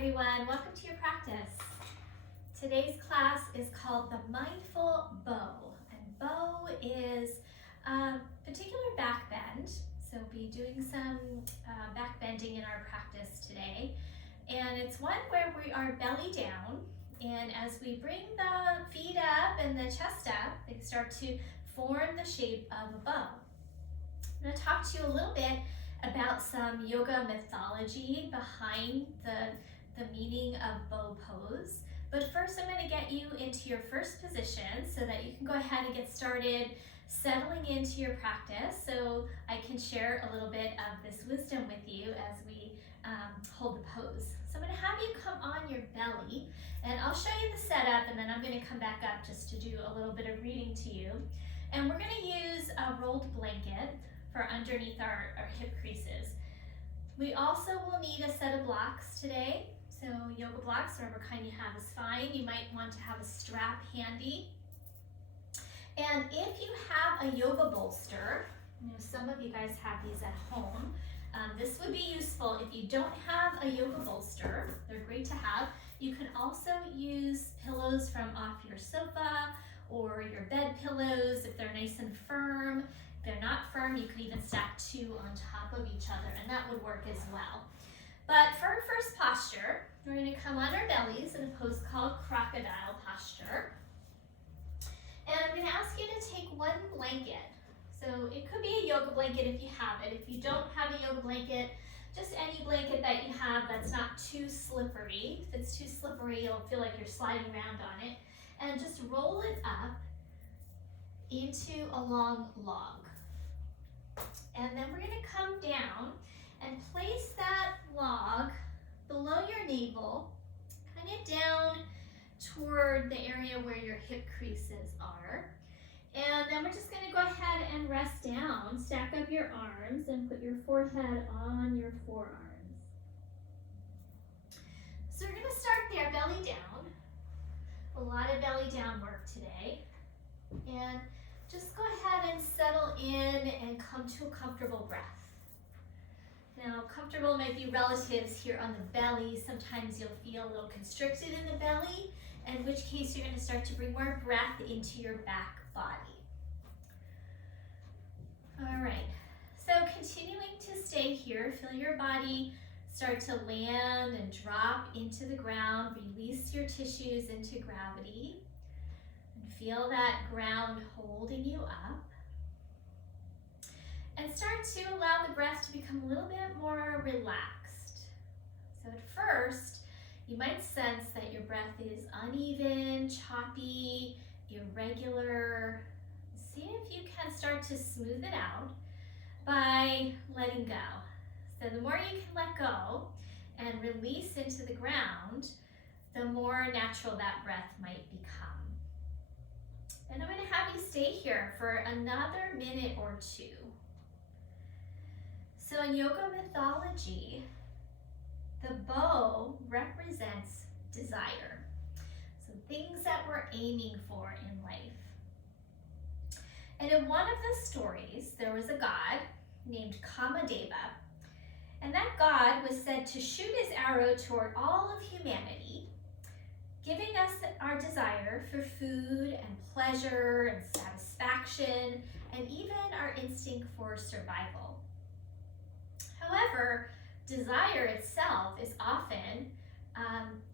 everyone, welcome to your practice. Today's class is called the Mindful Bow, and bow is a particular back bend, so we'll be doing some back bending in our practice today, and it's one where we are belly down, and as we bring the feet up and the chest up, they start to form the shape of a bow. I'm going to talk to you a little bit about some yoga mythology behind the meaning of bow pose. But first I'm going to get you into your first position so that you can go ahead and get started settling into your practice, so I can share a little bit of this wisdom with you as we hold the pose. So I'm going to have you come on your belly, and I'll show you the setup, and then I'm going to come back up just to do a little bit of reading to you. And we're going to use a rolled blanket for underneath our hip creases. We also will need a set of blocks today. So yoga blocks, whatever kind you have is fine. You might want to have a strap handy. And if you have a yoga bolster, some of you guys have these at home, this would be useful. If you don't have a yoga bolster, they're great to have. You can also use pillows from off your sofa or your bed pillows if they're nice and firm. If they're not firm, you could even stack two on top of each other, and that would work as well. But for our first posture, we're going to come on our bellies in a pose called crocodile posture. And I'm going to ask you to take one blanket. So it could be a yoga blanket if you have it. If you don't have a yoga blanket, just any blanket that you have that's not too slippery. If it's too slippery, you'll feel like you're sliding around on it. And just roll it up into a long log. And then we're going to come down and place that log below your navel, kind of down toward the area where your hip creases are. And then we're just going to go ahead and rest down, stack up your arms, and put your forehead on your forearms. So we're going to start there, belly down. A lot of belly down work today. And just go ahead and settle in and come to a comfortable breath. Now, comfortable might be relatives here on the belly. Sometimes you'll feel a little constricted in the belly, in which case you're going to start to bring more breath into your back body. All right, so continuing to stay here, feel your body start to land and drop into the ground. Release your tissues into gravity. And feel that ground holding you up. And start to allow the breath to become a little bit more relaxed. So at first, you might sense that your breath is uneven, choppy, irregular. See if you can start to smooth it out by letting go. So the more you can let go and release into the ground, the more natural that breath might become. And I'm going to have you stay here for another minute or two. So in yoga mythology, the bow represents desire. So things that we're aiming for in life. And in one of the stories, there was a god named Kamadeva. And that god was said to shoot his arrow toward all of humanity, giving us our desire for food and pleasure and satisfaction, and even our instinct for survival. However, desire itself is often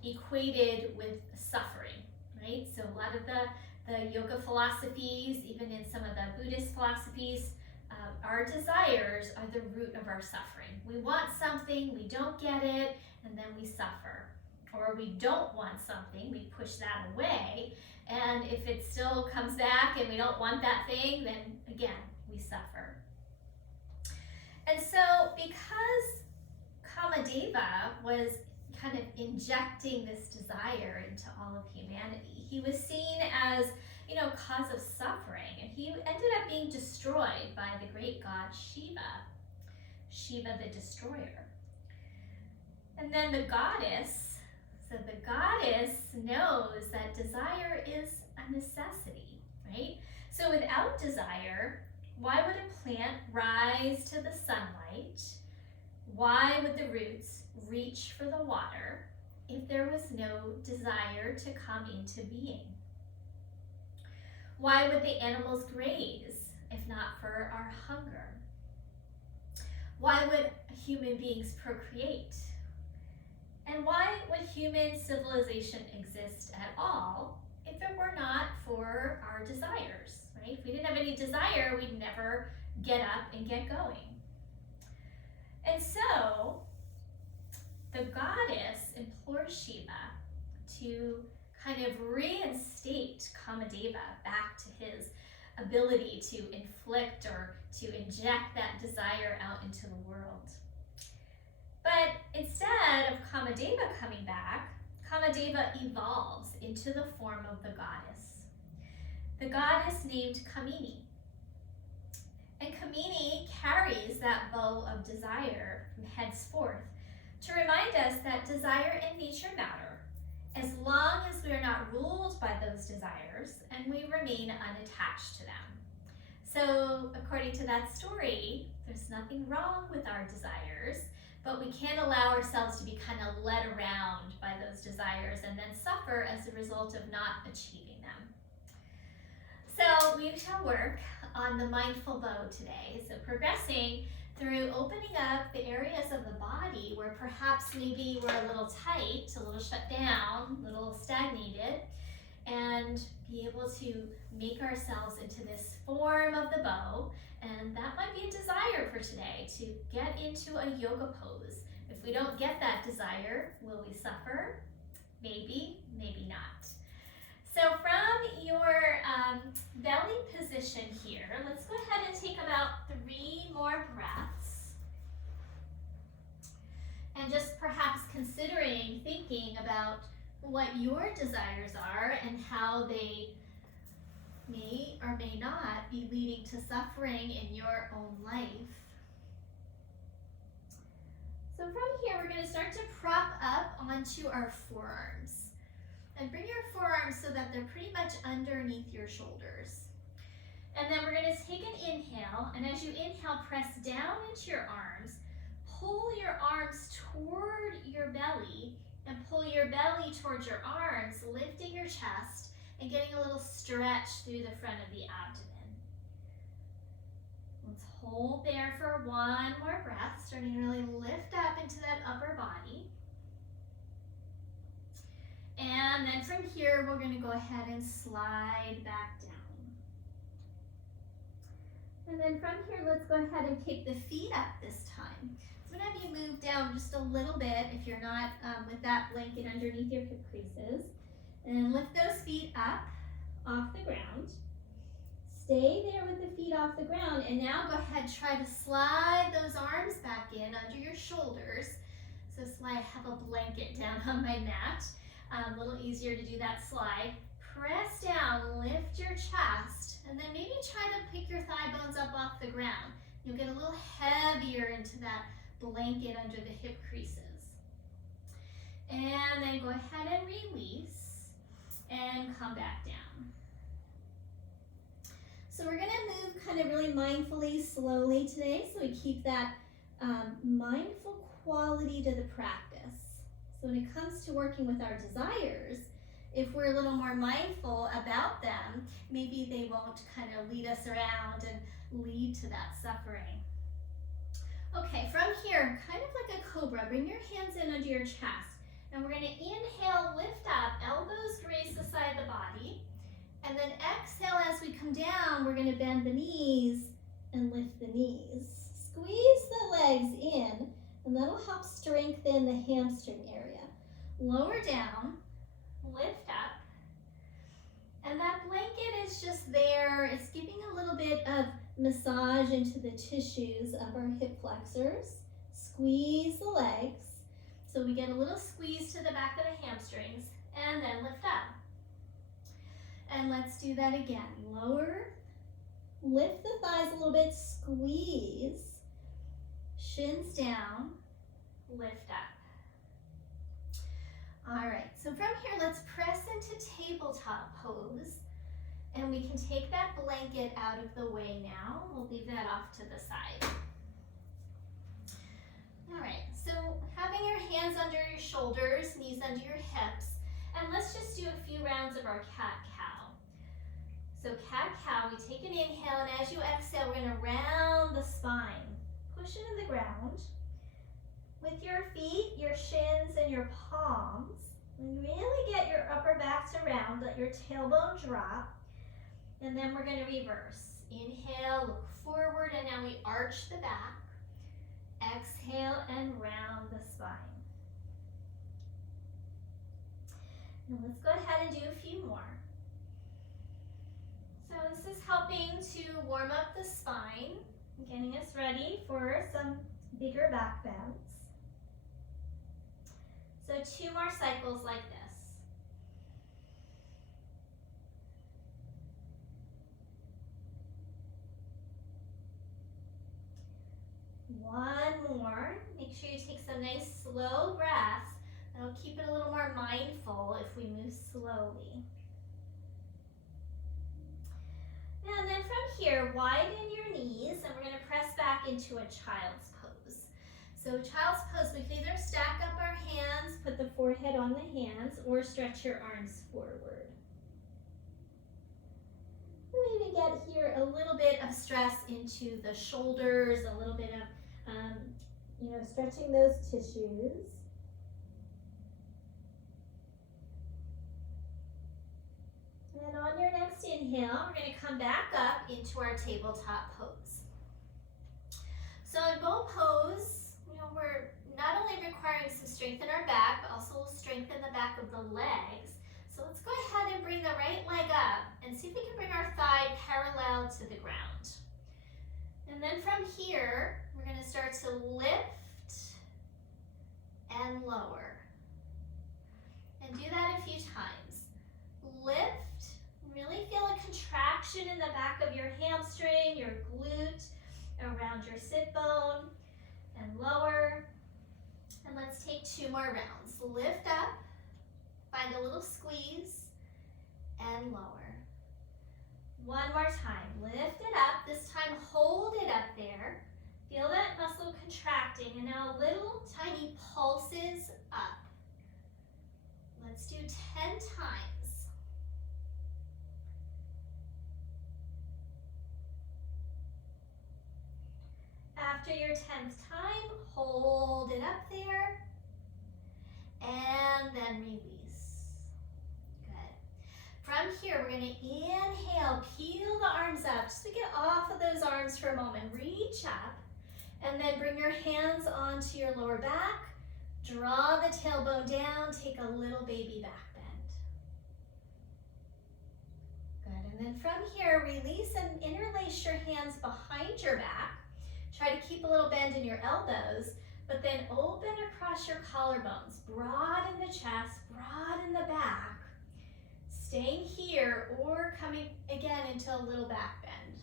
equated with suffering, right? So a lot of the yoga philosophies, even in some of the Buddhist philosophies, our desires are the root of our suffering. We want something, we don't get it, and then we suffer. Or we don't want something, we push that away, and if it still comes back and we don't want that thing, then again, we suffer. And so because Kamadeva was kind of injecting this desire into all of humanity, he was seen as, cause of suffering, and he ended up being destroyed by the great god Shiva the destroyer. And then the goddess knows that desire is a necessity, right? So without desire, why would a plant rise to the sunlight? Why would the roots reach for the water? if there was no desire to come into being? Why would the animals graze if not for our hunger? Why would human beings procreate? And why would human civilization exist at all if it were not for our desires, right? If we didn't have any desire, we'd never get up and get going. And so the goddess implores Shiva to kind of reinstate Kamadeva back to his ability to inflict or to inject that desire out into the world. But instead of Kamadeva coming back, Kamadeva evolves into the form of the goddess named Kamini. And Kamini carries that bow of desire from henceforth to remind us that desire and nature matter, as long as we are not ruled by those desires and we remain unattached to them. So according to that story, there's nothing wrong with our desires, but we can't allow ourselves to be kind of led around by those desires and then suffer as a result of not achieving them. So we shall work on the mindful bow today. So progressing through opening up the areas of the body where perhaps maybe we're a little tight, a little shut down, a little stagnated, and be able to make ourselves into this form of the bow. And that might be a desire for today, to get into a yoga pose. If we don't get that desire, will we suffer? Maybe, maybe not. So from your belly position here, let's go ahead and take about 3 more breaths. And just perhaps considering, thinking about what your desires are and how they may or may not be leading to suffering in your own life. So from here, we're going to start to prop up onto our forearms. And bring your forearms so that they're pretty much underneath your shoulders. And then we're going to take an inhale, and as you inhale, press down into your arms. Pull your arms toward your belly, and pull your belly towards your arms, lifting your chest and getting a little stretch through the front of the abdomen. Let's hold there for 1 more breath, starting to really lift up into that upper body. And then from here, we're going to go ahead and slide back down. And then from here, let's go ahead and kick the feet up this time. So I'm going to have you move down just a little bit if you're not with that blanket underneath your hip creases. And lift those feet up off the ground. Stay there with the feet off the ground. And now go ahead, try to slide those arms back in under your shoulders. So that's why I have a blanket down on my mat. A little easier to do that slide. Press down, lift your chest, and then maybe try to pick your thigh bones up off the ground. You'll get a little heavier into that blanket under the hip creases. And then go ahead and release and come back down. So we're going to move kind of really mindfully, slowly today, so we keep that mindful quality to the practice. So when it comes to working with our desires, if we're a little more mindful about them, maybe they won't kind of lead us around and lead to that suffering. Okay, from here, kind of like a cobra, bring your hands in under your chest. And we're going to inhale, lift up, elbows graze the side of the body. And then exhale as we come down, we're going to bend the knees and lift the knees. Squeeze the legs in, and that'll help strengthen the hamstring area. Lower down, lift up, and that blanket is just there. It's giving a little bit of massage into the tissues of our hip flexors. Squeeze the legs, so we get a little squeeze to the back of the hamstrings, and then lift up. And let's do that again. Lower, lift the thighs a little bit, squeeze, shins down, lift up. All right, so from here, let's press into tabletop pose. And we can take that blanket out of the way now. We'll leave that off to the side. All right, so having your hands under your shoulders, knees under your hips. And let's just do a few rounds of our cat-cow. So cat-cow, we take an inhale, and as you exhale, we're gonna round the spine. Push into the ground. With your feet, your shins, and your palms, and really get your upper back to round, let your tailbone drop, and then we're gonna reverse. Inhale, look forward, and now we arch the back. Exhale and round the spine. Now let's go ahead and do a few more. So this is helping to warm up the spine, getting us ready for some bigger back bends. So 2 more cycles like this. One more. Make sure you take some nice slow breaths. That'll keep it a little more mindful if we move slowly. And then from here, widen your knees, and we're going to press back into a child's pose. So child's pose, we can either stack up our hands, put the forehead on the hands, or stretch your arms forward. Maybe get here a little bit of stress into the shoulders, a little bit of, stretching those tissues. And on your next inhale, we're going to come back up into our tabletop pose. So in bow pose, we're not only requiring some strength in our back, but also strengthen the back of the legs. So let's go ahead and bring the right leg up and see if we can bring our thigh parallel to the ground. And then from here, we're going to start to lift and lower. And do that a few times. Lift, really feel a contraction in the back of your hamstring, your glute, around your sit bone, and lower. And let's take 2 more rounds. Lift up, find a little squeeze, and lower. One more time. Lift it up. This time hold it up there. Feel that muscle contracting, and now little tiny pulses up. Let's do 10 times. After your 10th time, hold it up there, and then release. Good. From here, we're going to inhale, peel the arms up, just to get off of those arms for a moment. Reach up, and then bring your hands onto your lower back. Draw the tailbone down, take a little baby back bend. Good, and then from here, release and interlace your hands behind your back. Try to keep a little bend in your elbows, but then open across your collarbones. Broaden the chest, broaden the back. Staying here or coming again into a little back bend.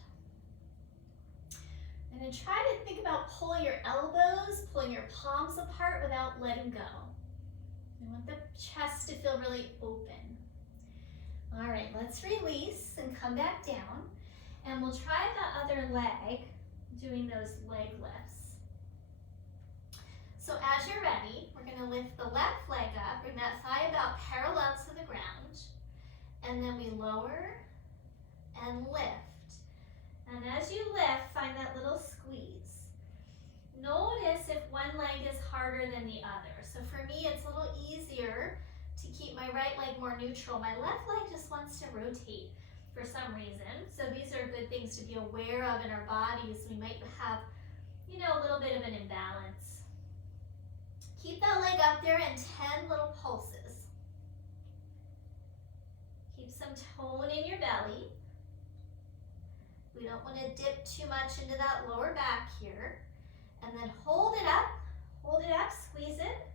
And then try to think about pulling your elbows, pulling your palms apart without letting go. You want the chest to feel really open. All right, let's release and come back down. And we'll try the other leg, doing those leg lifts. So as you're ready, we're going to lift the left leg up, bring that thigh about parallel to the ground, and then we lower and lift. And as you lift, find that little squeeze. Notice if one leg is harder than the other. So for me, it's a little easier to keep my right leg more neutral. My left leg just wants to rotate for some reason. So these are good things to be aware of in our bodies. We might have, a little bit of an imbalance. Keep that leg up there in 10 little pulses. Keep some tone in your belly. We don't want to dip too much into that lower back here. And then hold it up, squeeze it.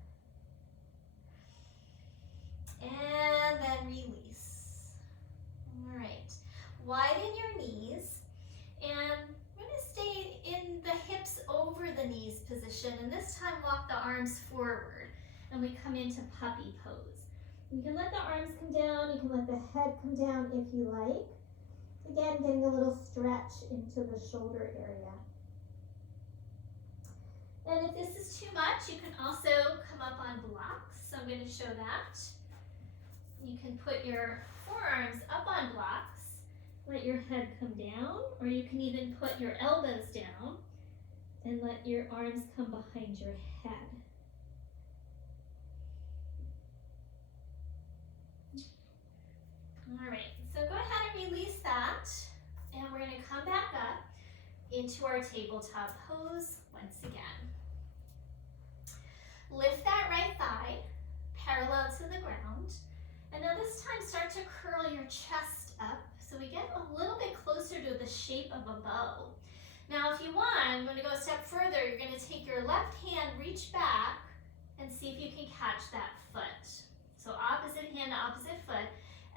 And then release. All right, widen your knees, and we're going to stay in the hips over the knees position, and this time walk the arms forward, and we come into puppy pose. You can let the arms come down, you can let the head come down if you like. Again, getting a little stretch into the shoulder area. And if this is too much, you can also come up on blocks. So I'm going to show that. You can put your forearms up on blocks, let your head come down, or you can even put your elbows down and let your arms come behind your head. All right, so go ahead and release that, and we're going to come back up into our tabletop pose once again. Lift that right thigh parallel to the ground, and now this time start to curl your chest up so we get a little bit closer to the shape of a bow. Now if you want, I'm going to go a step further. You're going to take your left hand, reach back, and see if you can catch that foot. So opposite hand to opposite foot,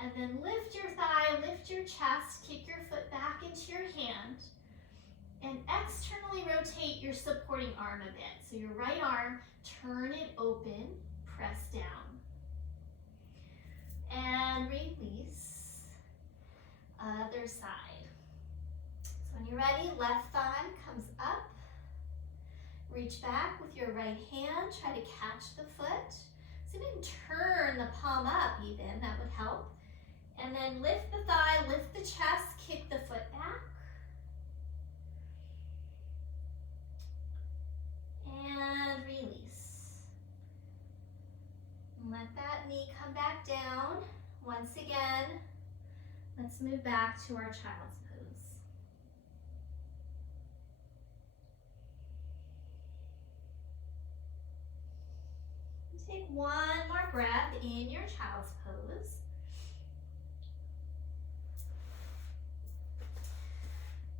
and then lift your thigh, lift your chest, kick your foot back into your hand, and externally rotate your supporting arm a bit. So your right arm, turn it open, press down. And release. Other side. So when you're ready, left thigh comes up. Reach back with your right hand, try to catch the foot. So you can turn the palm up even, that would help. And then lift the thigh, lift the chest, kick the foot back. And release. And let that knee come back down. Once again, let's move back to our child's pose. Take one more breath in your child's pose.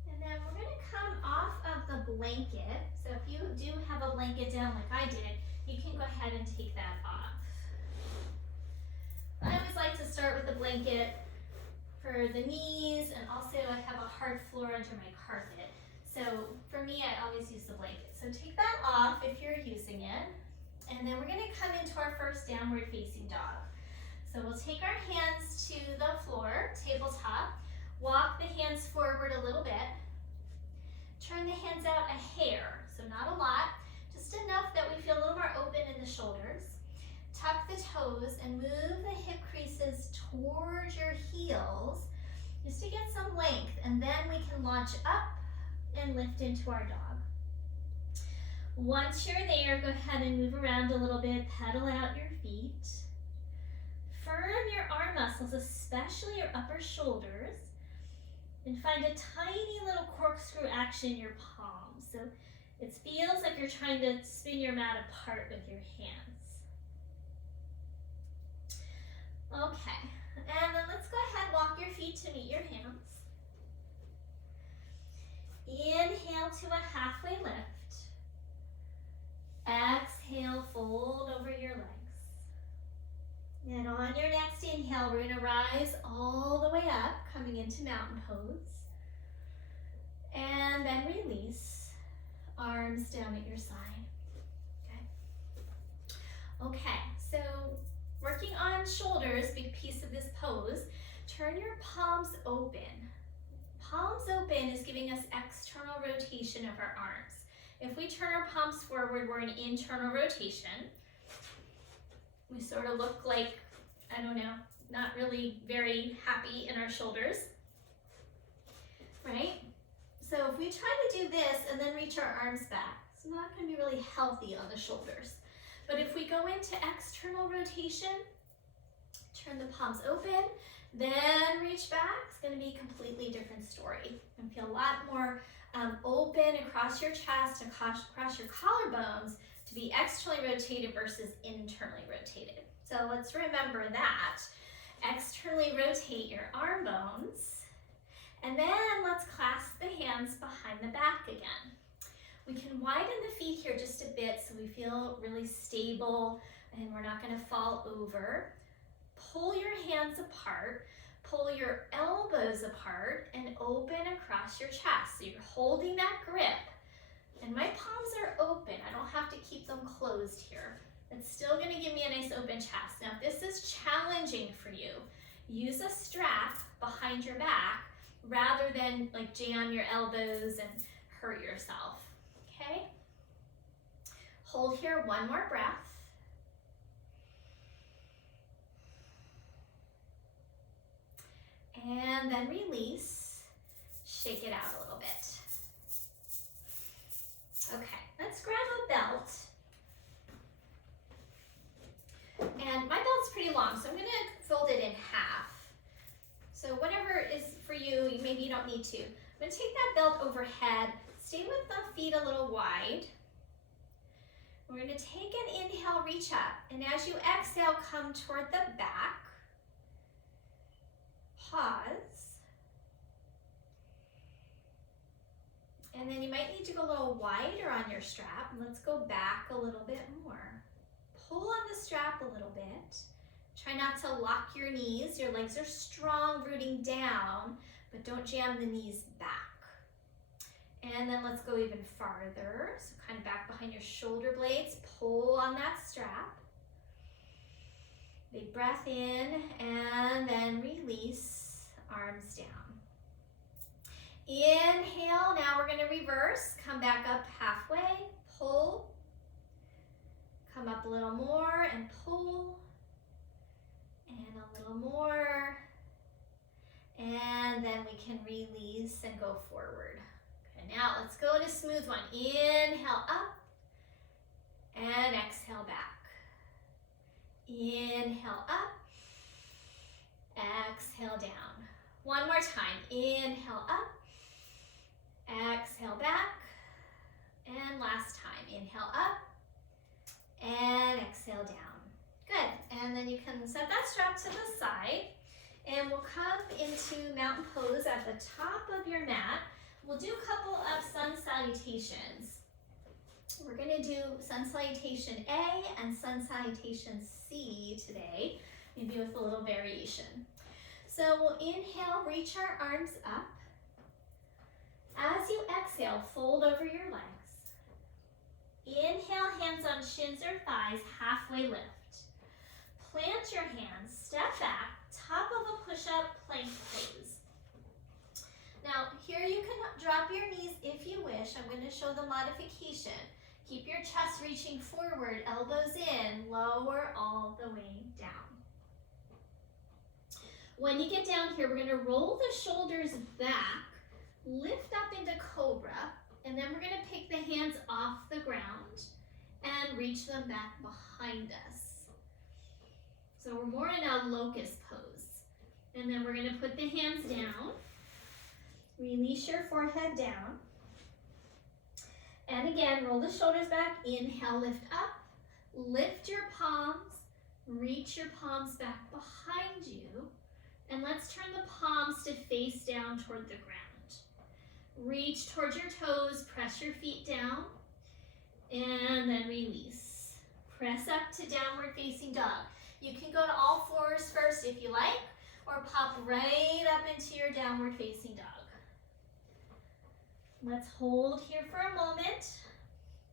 And then we're going to come off of the blanket. So if you do have a blanket down like I did, you can go ahead and take that off. I always like to start with the blanket for the knees, and also I have a hard floor under my carpet. So for me, I always use the blanket. So take that off if you're using it. And then we're going to come into our first downward facing dog. So we'll take our hands to the floor, tabletop, walk the hands forward a little bit, turn the hands out a hair, so not a lot, just enough that we feel a little more open in the shoulders. Tuck the toes and move the hip creases towards your heels just to get some length, and then we can launch up and lift into our dog. Once you're there, go ahead and move around a little bit, pedal out your feet. Firm your arm muscles, especially your upper shoulders, and find a tiny little corkscrew action in your palms. So it feels like you're trying to spin your mat apart with your hands. Okay, and then let's go ahead, walk your feet to meet your hands. Inhale to a halfway lift. Exhale, fold over your legs. And on your next inhale, we're going to rise all the way up, coming into mountain pose. And then release, arms down at your side. Okay, so working on shoulders, big piece of this pose. Turn your palms open. Palms open is giving us external rotation of our arms. If we turn our palms forward, we're in internal rotation. We sort of look like, I don't know, not really very happy in our shoulders, right? So if we try to do this and then reach our arms back, it's not going to be really healthy on the shoulders. But if we go into external rotation, turn the palms open, then reach back, it's going to be a completely different story. And feel a lot more open across your chest, across your collarbones, to be externally rotated versus internally rotated. So let's remember that. Externally rotate your arm bones, and then let's clasp the hands behind the back again. We can widen the feet here just a bit so we feel really stable and we're not going to fall over. Pull your hands apart, pull your elbows apart, and open across your chest. So you're holding that grip, and my palms are open. I don't have to keep them closed here. It's still going to give me a nice open chest. Now, if this is challenging for you, use a strap behind your back rather than like jam your elbows and hurt yourself, okay? Hold here, one more breath. And then release. Shake it out a little bit. Okay, let's grab a belt. And my belt's pretty long, so I'm gonna fold it in half. So whatever is for you, maybe you don't need to. I'm gonna take that belt overhead, stay with the feet a little wide. We're gonna take an inhale, reach up, and as you exhale, come toward the back. Pause. And then you might need to go a little wider on your strap. Let's go back a little bit more. Pull on the strap a little bit. Try not to lock your knees. Your legs are strong, rooting down, but don't jam the knees back. And then let's go even farther. So kind of back behind your shoulder blades. Pull on that strap. Big breath in and then release, arms down. Inhale, now we're gonna reverse. Come back up halfway, pull. Come up a little more and pull. And a little more. And then we can release and go forward. Okay, now let's go in a smooth one. Inhale up and exhale back. Inhale up, exhale down. One more time. Inhale up, exhale back, and last time. Inhale up and exhale down. Good. And then you can set that strap to the side, and we'll come into mountain pose at the top of your mat. We'll do a couple of sun salutations. We're gonna do sun salutation A and sun salutation C today, maybe with a little variation. So we'll inhale, reach our arms up. As you exhale, fold over your legs. Inhale, hands on shins or thighs, halfway lift. Plant your hands, step back, top of a push-up plank pose. Now, here you can drop your knees if you wish. I'm going to show the modification. Keep your chest reaching forward, elbows in, lower all the way down. When you get down here, we're going to roll the shoulders back, lift up into cobra, and then we're going to pick the hands off the ground and reach them back behind us. So we're more in a locust pose. And then we're going to put the hands down, release your forehead down. And again, roll the shoulders back, inhale, lift up, lift your palms, reach your palms back behind you, and let's turn the palms to face down toward the ground. Reach towards your toes, press your feet down, and then release. Press up to downward facing dog. You can go to all fours first if you like, or pop right up into your downward facing dog. Let's hold here for a moment.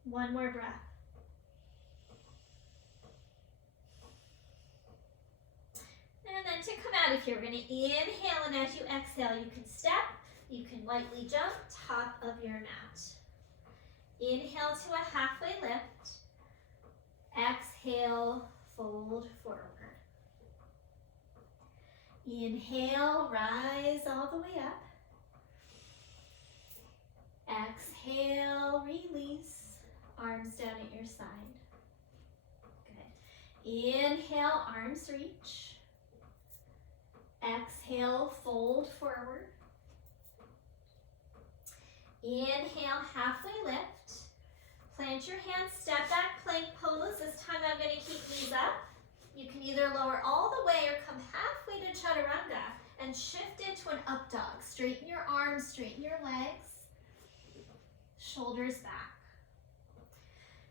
One more breath. And then to come out of here, we're going to inhale, and as you exhale, you can step, you can lightly jump, top of your mat. Inhale to a halfway lift. Exhale, fold forward. Inhale, rise all the way up. Exhale, release, arms down at your side. Good. Inhale, arms reach. Exhale, fold forward. Inhale, halfway lift. Plant your hands, step back, plank pose. This time I'm going to keep knees up. You can either lower all the way or come halfway to chaturanga and shift into an up dog. Straighten your arms, straighten your legs. Shoulders back.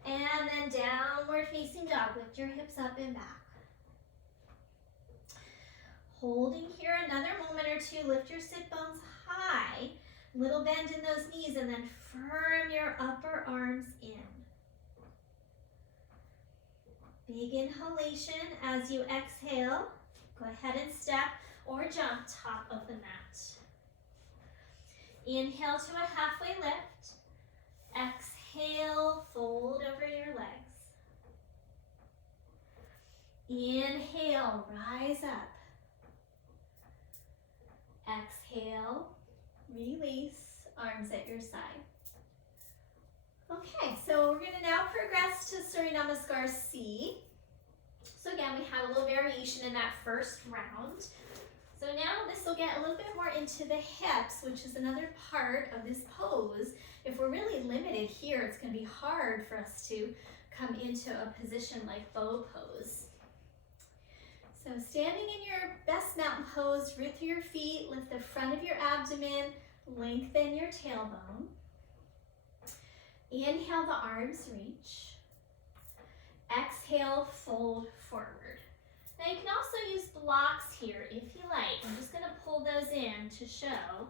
And then downward facing dog. Lift your hips up and back. Holding here another moment or two. Lift your sit bones high. Little bend in those knees, and then firm your upper arms in. Big inhalation. As you exhale, go ahead and step or jump top of the mat. Inhale to a halfway lift. Inhale, fold over your legs. Inhale, rise up. Exhale, release, arms at your side. Okay, so we're gonna now progress to Surya Namaskar C. So again, we had a little variation in that first round. So now this will get a little bit more into the hips, which is another part of this pose. If we're really limited here, it's gonna be hard for us to come into a position like bow pose. So standing in your best mountain pose, root through your feet, lift the front of your abdomen, lengthen your tailbone. Inhale, the arms reach. Exhale, fold forward. Now you can also use blocks here if you like. I'm just gonna pull those in to show.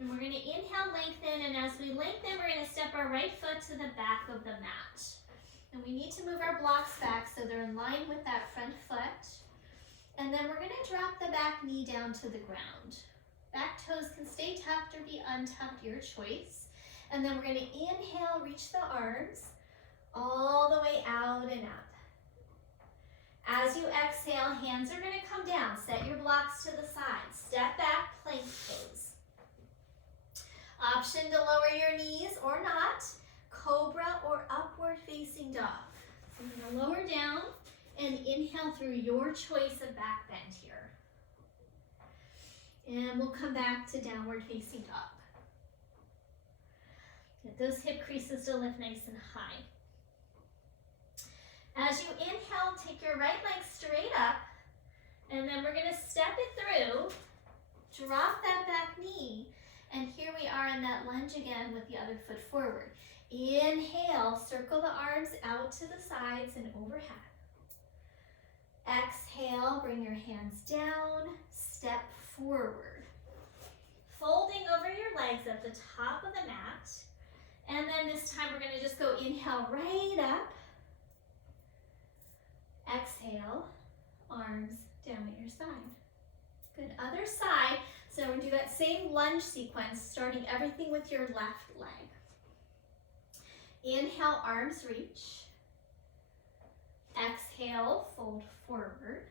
And we're gonna inhale, lengthen, and as we lengthen, we're gonna step our right foot to the back of the mat. And we need to move our blocks back so they're in line with that front foot. And then we're gonna drop the back knee down to the ground. Back toes can stay tucked or be untucked, your choice. And then we're gonna inhale, reach the arms all the way out and up. As you exhale, hands are gonna come down. Set your blocks to the side. Step back, plank pose. Option to lower your knees or not. Cobra or upward facing dog. So I'm gonna lower down and inhale through your choice of back bend here. And we'll come back to downward facing dog. Get those hip creases to lift nice and high. As you inhale, take your right leg straight up, and then we're gonna step it through, drop that back knee, and here we are in that lunge again with the other foot forward. Inhale, circle the arms out to the sides and overhead. Exhale, bring your hands down, step forward. Folding over your legs at the top of the mat, and then this time we're gonna just go inhale right up. Exhale, arms down at your side. Good, other side. So we're gonna do that same lunge sequence, starting everything with your left leg. Inhale, arms reach. Exhale, fold forward.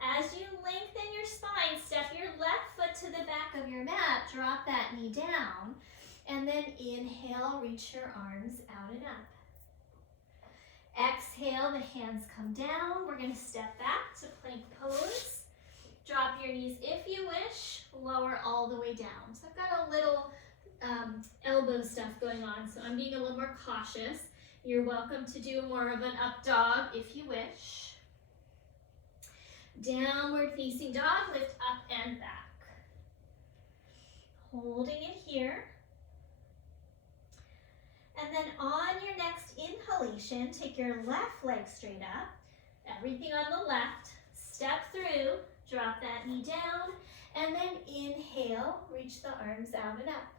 As you lengthen your spine, step your left foot to the back of your mat, drop that knee down, and then inhale, reach your arms out and up. Exhale, the hands come down. We're gonna step back to plank pose. Drop your knees if you wish, lower all the way down. So I've got a little elbow stuff going on, so I'm being a little more cautious. You're welcome to do more of an up dog if you wish. Downward facing dog, lift up and back. Holding it here. And then on your next inhalation, take your left leg straight up, everything on the left, step through, drop that knee down, and then inhale, reach the arms out and up.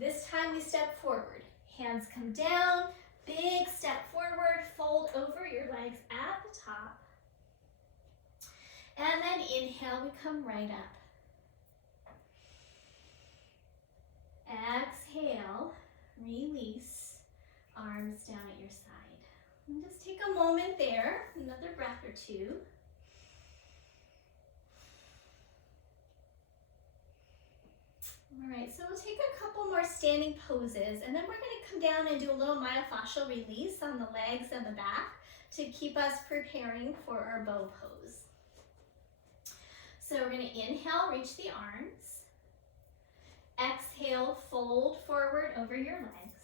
This time we step forward. Hands come down, big step forward, fold over your legs at the top. And then inhale, we come right up. Exhale, release, arms down at your side. And just take a moment there, another breath or two. All right, so we'll take a couple more standing poses, and then we're gonna come down and do a little myofascial release on the legs and the back to keep us preparing for our bow pose. So we're gonna inhale, reach the arms. Exhale, fold forward over your legs.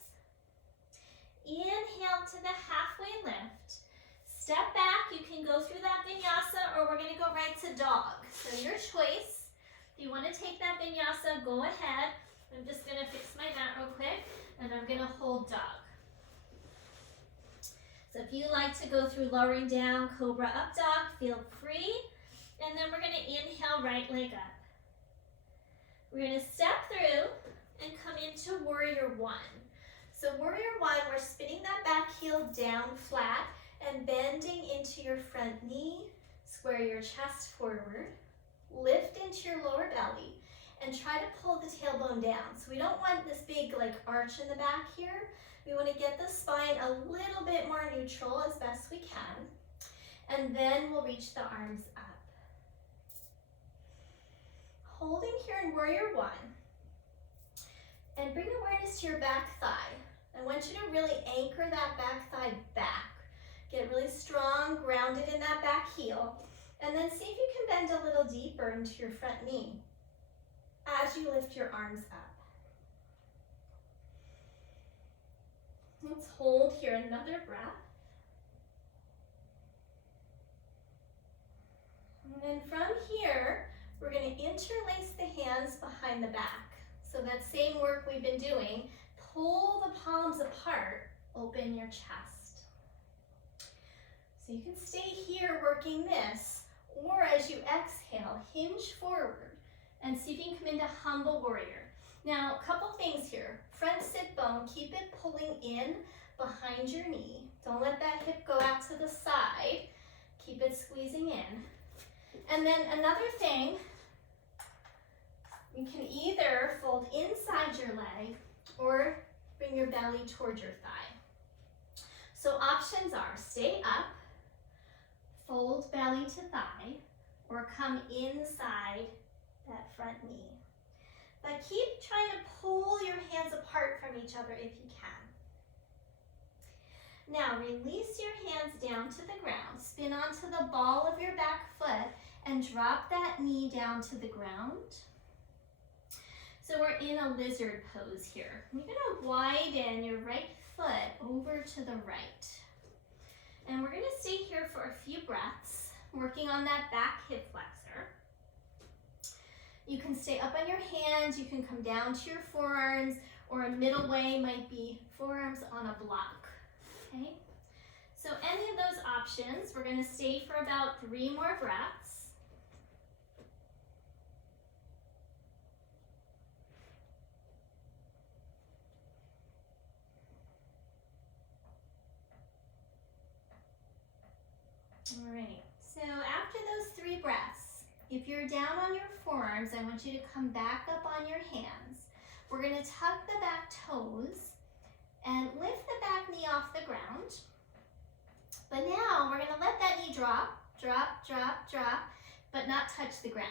Inhale to the halfway lift. Step back, you can go through that vinyasa or we're gonna go right to dog. So your choice. If you wanna take that vinyasa, go ahead. I'm just gonna fix my mat real quick and I'm gonna hold dog. So if you like to go through lowering down, cobra up dog, feel free. And then we're gonna inhale, right leg up. We're gonna step through and come into warrior one. So warrior one, we're spinning that back heel down flat and bending into your front knee, square your chest forward, lift into your lower belly, and try to pull the tailbone down. So we don't want this big like arch in the back here. We want to get the spine a little bit more neutral as best we can. And then we'll reach the arms up. Holding here in Warrior One. And bring awareness to your back thigh. I want you to really anchor that back thigh back. Get really strong, grounded in that back heel. And then see if you can bend a little deeper into your front knee as you lift your arms up. Let's hold here another breath. And then from here, we're going to interlace the hands behind the back. So that same work we've been doing, pull the palms apart, open your chest. So you can stay here working this, or as you exhale, hinge forward and see if you can come into humble warrior. Now, a couple things here. Front sit bone, keep it pulling in behind your knee. Don't let that hip go out to the side. Keep it squeezing in. And then another thing, you can either fold inside your leg or bring your belly towards your thigh. So options are stay up, fold belly to thigh, or come inside that front knee. But keep trying to pull your hands apart from each other if you can. Now release your hands down to the ground, spin onto the ball of your back foot, and drop that knee down to the ground. So we're in a lizard pose here. You're gonna widen your right foot over to the right. And we're gonna stay here for a few breaths, working on that back hip flexor. You can stay up on your hands, you can come down to your forearms, or a middle way might be forearms on a block, okay? So any of those options, we're gonna stay for about 3 more breaths. All right, so after those 3 breaths, if you're down on your forearms, I want you to come back up on your hands. We're gonna tuck the back toes and lift the back knee off the ground. But now we're gonna let that knee drop, drop, drop, drop, but not touch the ground.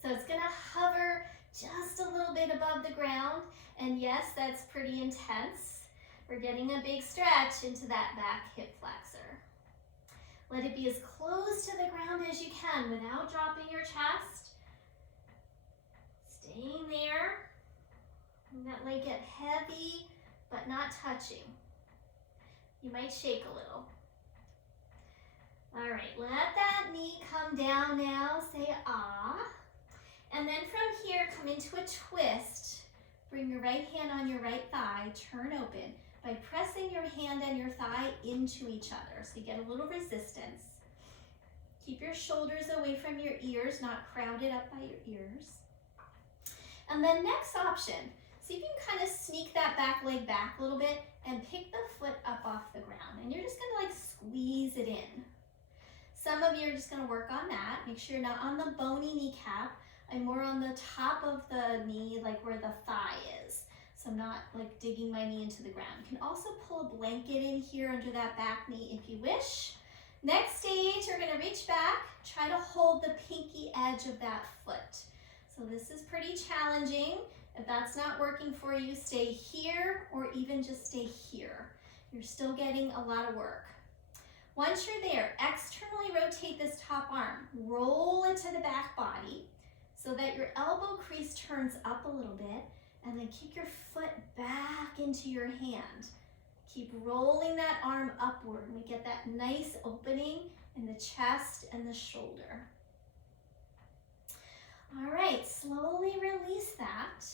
So it's gonna hover just a little bit above the ground. And yes, that's pretty intense. We're getting a big stretch into that back hip flexor. Let it be as close to the ground as you can without dropping your chest. Staying there. And that leg get heavy, but not touching. You might shake a little. All right, let that knee come down now. Say ah. And then from here, come into a twist. Bring your right hand on your right thigh, turn open by pressing your hand and your thigh into each other. So you get a little resistance. Keep your shoulders away from your ears, not crowded up by your ears. And then next option, see if you can kind of sneak that back leg back a little bit and pick the foot up off the ground. And you're just gonna like squeeze it in. Some of you are just gonna work on that. Make sure you're not on the bony kneecap. I'm more on the top of the knee, like where the thigh is. So I'm not like digging my knee into the ground. You can also pull a blanket in here under that back knee if you wish. Next stage, you're gonna reach back, try to hold the pinky edge of that foot. So this is pretty challenging. If that's not working for you, stay here or even just stay here. You're still getting a lot of work. Once you're there, externally rotate this top arm. Roll it to the back body so that your elbow crease turns up a little bit, and then kick your foot back into your hand. Keep rolling that arm upward, and we get that nice opening in the chest and the shoulder. All right, slowly release that,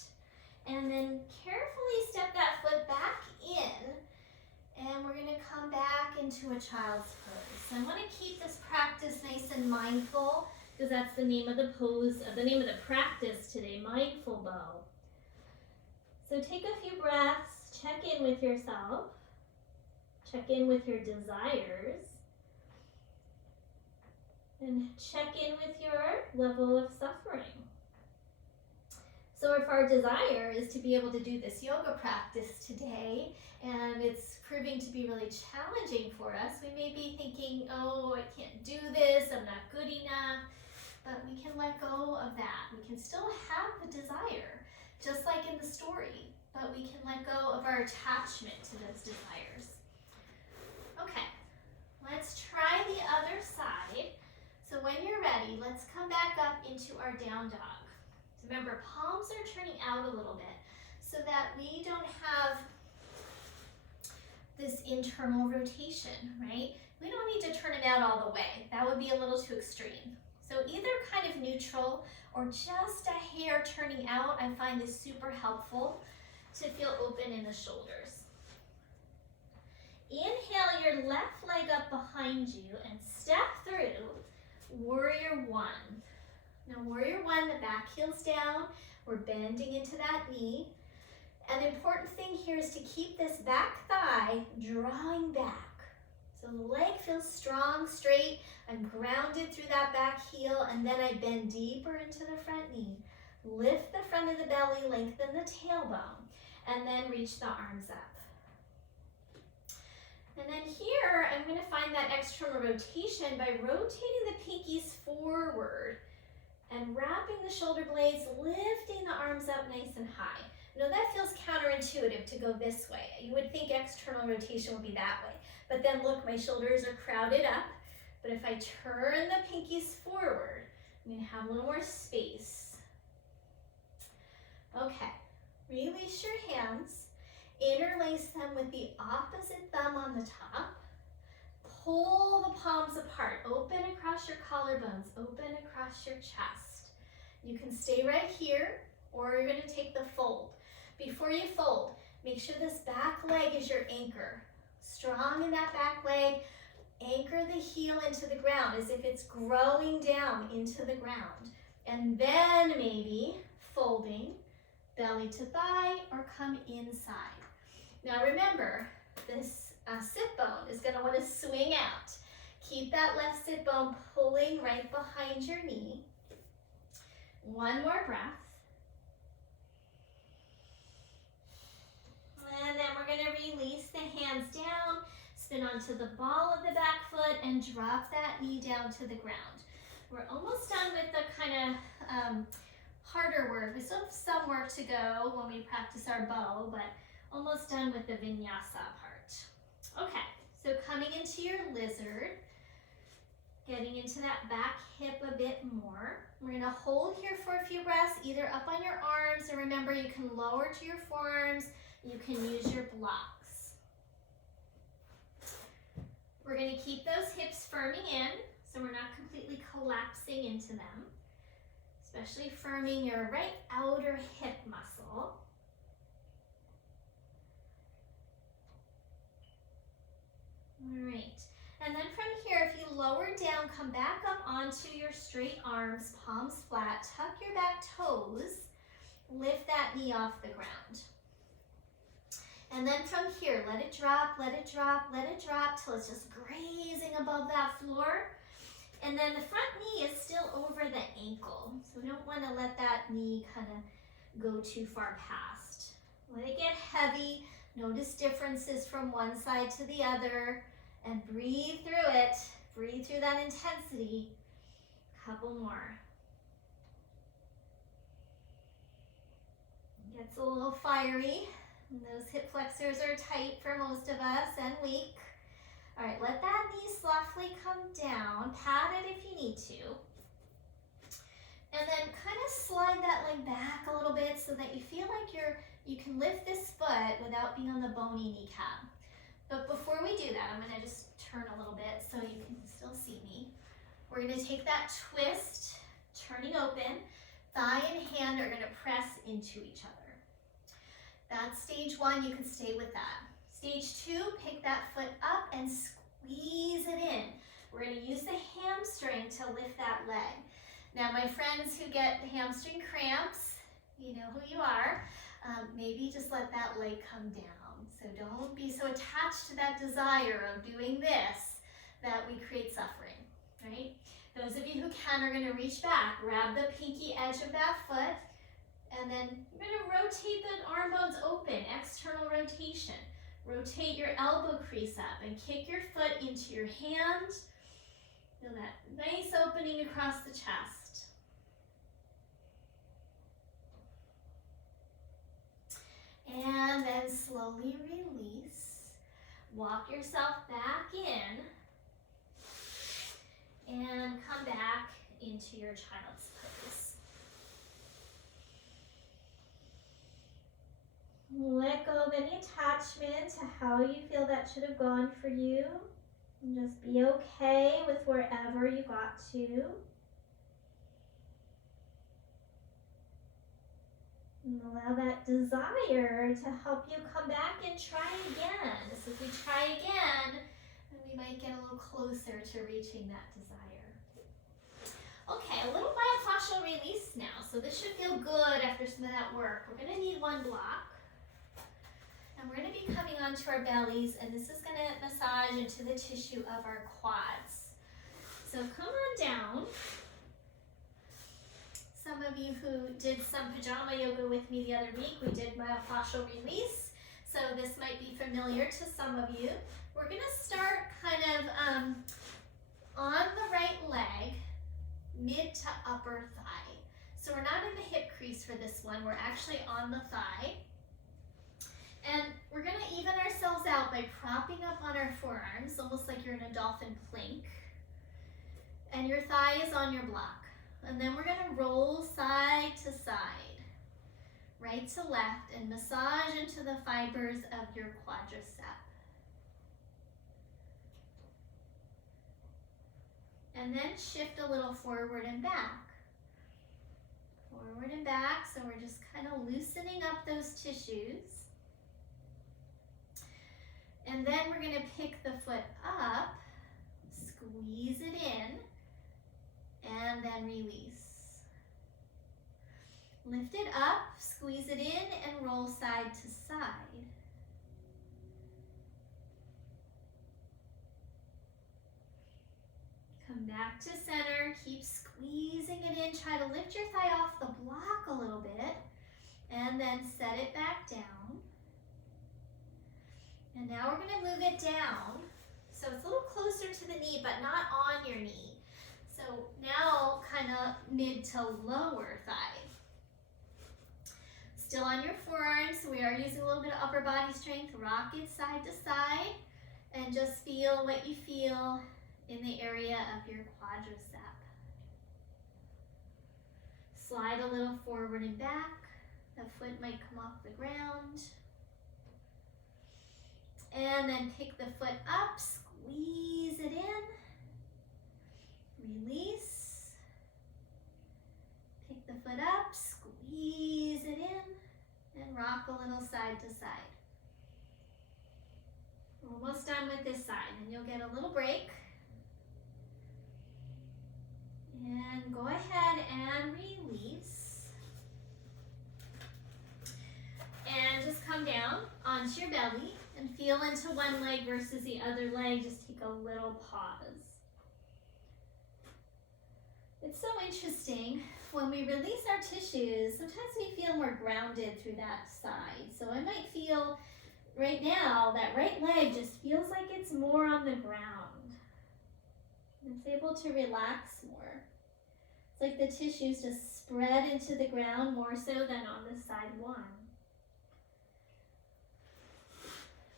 and then carefully step that foot back in, and we're gonna come back into a child's pose. So I wanna keep this practice nice and mindful, because that's the name of the pose, the name of the practice today, Mindful Bow. So take a few breaths, check in with yourself, check in with your desires, and check in with your level of suffering. So if our desire is to be able to do this yoga practice today, and it's proving to be really challenging for us, we may be thinking, oh, I can't do this, I'm not good enough, but we can let go of that. We can still have the desire, just like in the story, but we can let go of our attachment to those desires. Okay, let's try the other side. So when you're ready, let's come back up into our down dog. So remember, palms are turning out a little bit so that we don't have this internal rotation, right? We don't need to turn it out all the way. That would be a little too extreme. So either kind of neutral or just a hair turning out, I find is super helpful to feel open in the shoulders. Inhale your left leg up behind you and step through Warrior One. Now Warrior One, the back heel's down, we're bending into that knee. An important thing here is to keep this back thigh drawing back. So the leg feels strong, straight, I'm grounded through that back heel, and then I bend deeper into the front knee. Lift the front of the belly, lengthen the tailbone, and then reach the arms up. And then here, I'm going to find that external rotation by rotating the pinkies forward and wrapping the shoulder blades, lifting the arms up nice and high. Now that feels counterintuitive to go this way. You would think external rotation would be that way. But then look, my shoulders are crowded up. But if I turn the pinkies forward, I'm going to have a little more space. Okay, release your hands. Interlace them with the opposite thumb on the top. Pull the palms apart. Open across your collarbones. Open across your chest. You can stay right here, or you're going to take the fold. Before you fold, make sure this back leg is your anchor. Strong in that back leg. Anchor the heel into the ground as if it's growing down into the ground. And then maybe folding, belly to thigh, or come inside. Now remember, this sit bone is going to want to swing out. Keep that left sit bone pulling right behind your knee. One more breath. And then we're going to release the hands down, spin onto the ball of the back foot, and drop that knee down to the ground. We're almost done with the kind of harder work. We still have some work to go when we practice our bow, but almost done with the vinyasa part. Okay, so coming into your lizard, getting into that back hip a bit more. We're going to hold here for a few breaths, either up on your arms, and remember you can lower to your forearms, you can use your blocks. We're going to keep those hips firming in, so we're not completely collapsing into them, especially firming your right outer hip muscle. All right, and then from here, if you lower down, come back up onto your straight arms, palms flat, tuck your back toes, lift that knee off the ground. And then from here, let it drop, let it drop, let it drop till it's just grazing above that floor. And then the front knee is still over the ankle, so we don't want to let that knee kind of go too far past. Let it get heavy. Notice differences from one side to the other and breathe through it. Breathe through that intensity. Couple more. It gets a little fiery. And those hip flexors are tight for most of us and weak. All right, let that knee softly come down. Pat it if you need to. And then kind of slide that leg back a little bit so that you feel like you can lift this foot without being on the bony kneecap. But before we do that, I'm going to just turn a little bit so you can still see me. We're going to take that twist, turning open. Thigh and hand are going to press into each other. That's stage one. You can stay with that. Stage two, pick that foot up and squeeze it in. We're going to use the hamstring to lift that leg. Now, my friends who get hamstring cramps, you know who you are. Maybe just let that leg come down. So don't be so attached to that desire of doing this that we create suffering, right? Those of you who can are going to reach back, grab the pinky edge of that foot, And then you're going to rotate the arm bones open, external rotation. Rotate your elbow crease up and kick your foot into your hand. Feel that nice opening across the chest. And then slowly release. Walk yourself back in. And come back into your child's pose. Let go of any attachment to how you feel that should have gone for you. And just be okay with wherever you got to. And allow that desire to help you come back and try again. So if we try again, then we might get a little closer to reaching that desire. Okay, a little myofascial release now. So this should feel good after some of that work. We're going to need one block. And we're going to be coming onto our bellies, and this is going to massage into the tissue of our quads. So come on down. Some of you who did some pajama yoga with me the other week, we did myofascial release. So this might be familiar to some of you. We're going to start kind of on the right leg, mid to upper thigh. So we're not in the hip crease for this one. We're actually on the thigh. And we're going to even ourselves out by propping up on our forearms, almost like you're in a dolphin plank. And your thigh is on your block. And then we're going to roll side to side, right to left, and massage into the fibers of your quadricep. And then shift a little forward and back. Forward and back, so we're just kind of loosening up those tissues. And then we're going to pick the foot up, squeeze it in, and then release. Lift it up, squeeze it in, and roll side to side. Come back to center, keep squeezing it in. Try to lift your thigh off the block a little bit, and then set it back down. And now we're going to move it down, so it's a little closer to the knee, but not on your knee. So now kind of mid to lower thigh. Still on your forearms, so we are using a little bit of upper body strength. Rock it side to side, and just feel what you feel in the area of your quadricep. Slide a little forward and back. The foot might come off the ground. And then pick the foot up, squeeze it in, release. Pick the foot up, squeeze it in, and rock a little side to side. We're almost done with this side, and you'll get a little break. And go ahead and release. And just come down onto your belly. And feel into one leg versus the other leg. Just take a little pause. It's so interesting. When we release our tissues, sometimes we feel more grounded through that side. So I might feel right now that right leg just feels like it's more on the ground. It's able to relax more. It's like the tissues just spread into the ground more so than on the side one.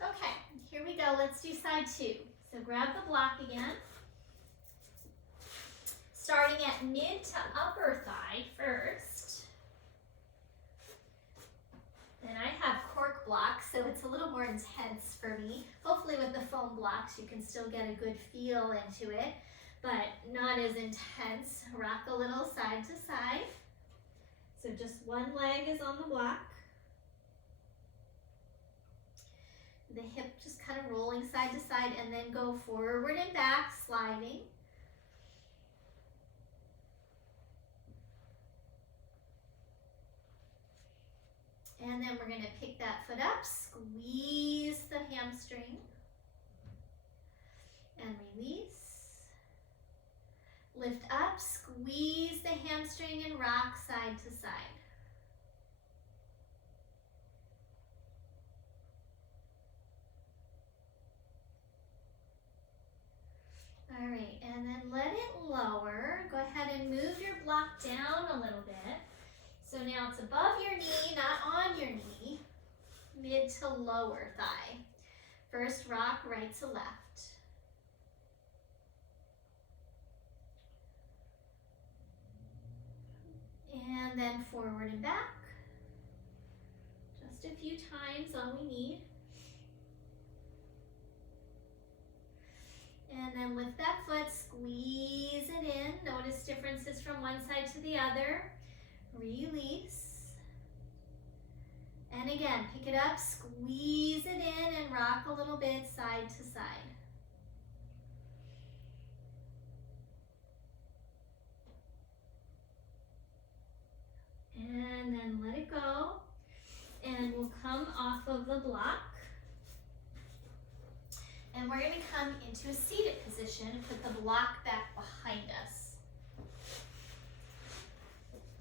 Okay, here we go. Let's do side two. So grab the block again. Starting at mid to upper thigh first. And I have cork blocks, so it's a little more intense for me. Hopefully with the foam blocks you can still get a good feel into it, but not as intense. Rock a little side to side. So just one leg is on the block. The hip just kind of rolling side to side, and then go forward and back, sliding. And then we're going to pick that foot up, squeeze the hamstring, and release. Lift up, squeeze the hamstring, and rock side to side. All right, and then let it lower. Go ahead and move your block down a little bit. So now it's above your knee, not on your knee. Mid to lower thigh. First rock right to left. And then forward and back. Just a few times, all we need. And then with that foot, squeeze it in. Notice differences from one side to the other. Release. And again, pick it up, squeeze it in, and rock a little bit side to side. And then let it go. And we'll come off of the block. And we're going to come into a seated position and put the block back behind us.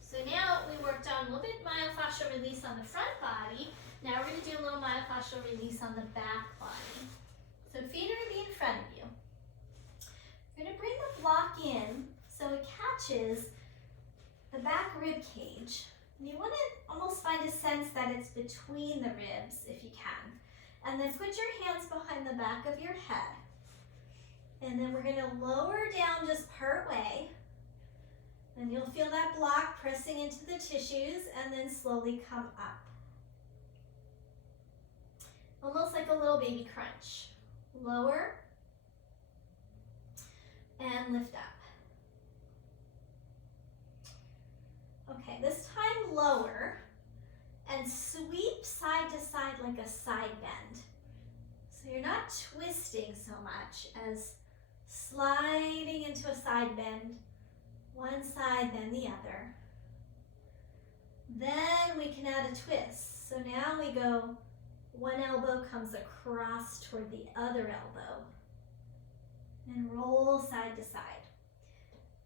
So now we worked on a little bit myofascial release on the front body. Now we're going to do a little myofascial release on the back body. So feet are going to be in front of you. You're going to bring the block in so it catches the back rib cage. And you want to almost find a sense that it's between the ribs if you can. And then put your hands behind the back of your head. And then we're going to lower down just part way. And you'll feel that block pressing into the tissues and then slowly come up. Almost like a little baby crunch. Lower and lift up. Okay, this time lower. And sweep side to side like a side bend. So you're not twisting so much as sliding into a side bend, one side then the other. Then we can add a twist. So now we go, one elbow comes across toward the other elbow and roll side to side.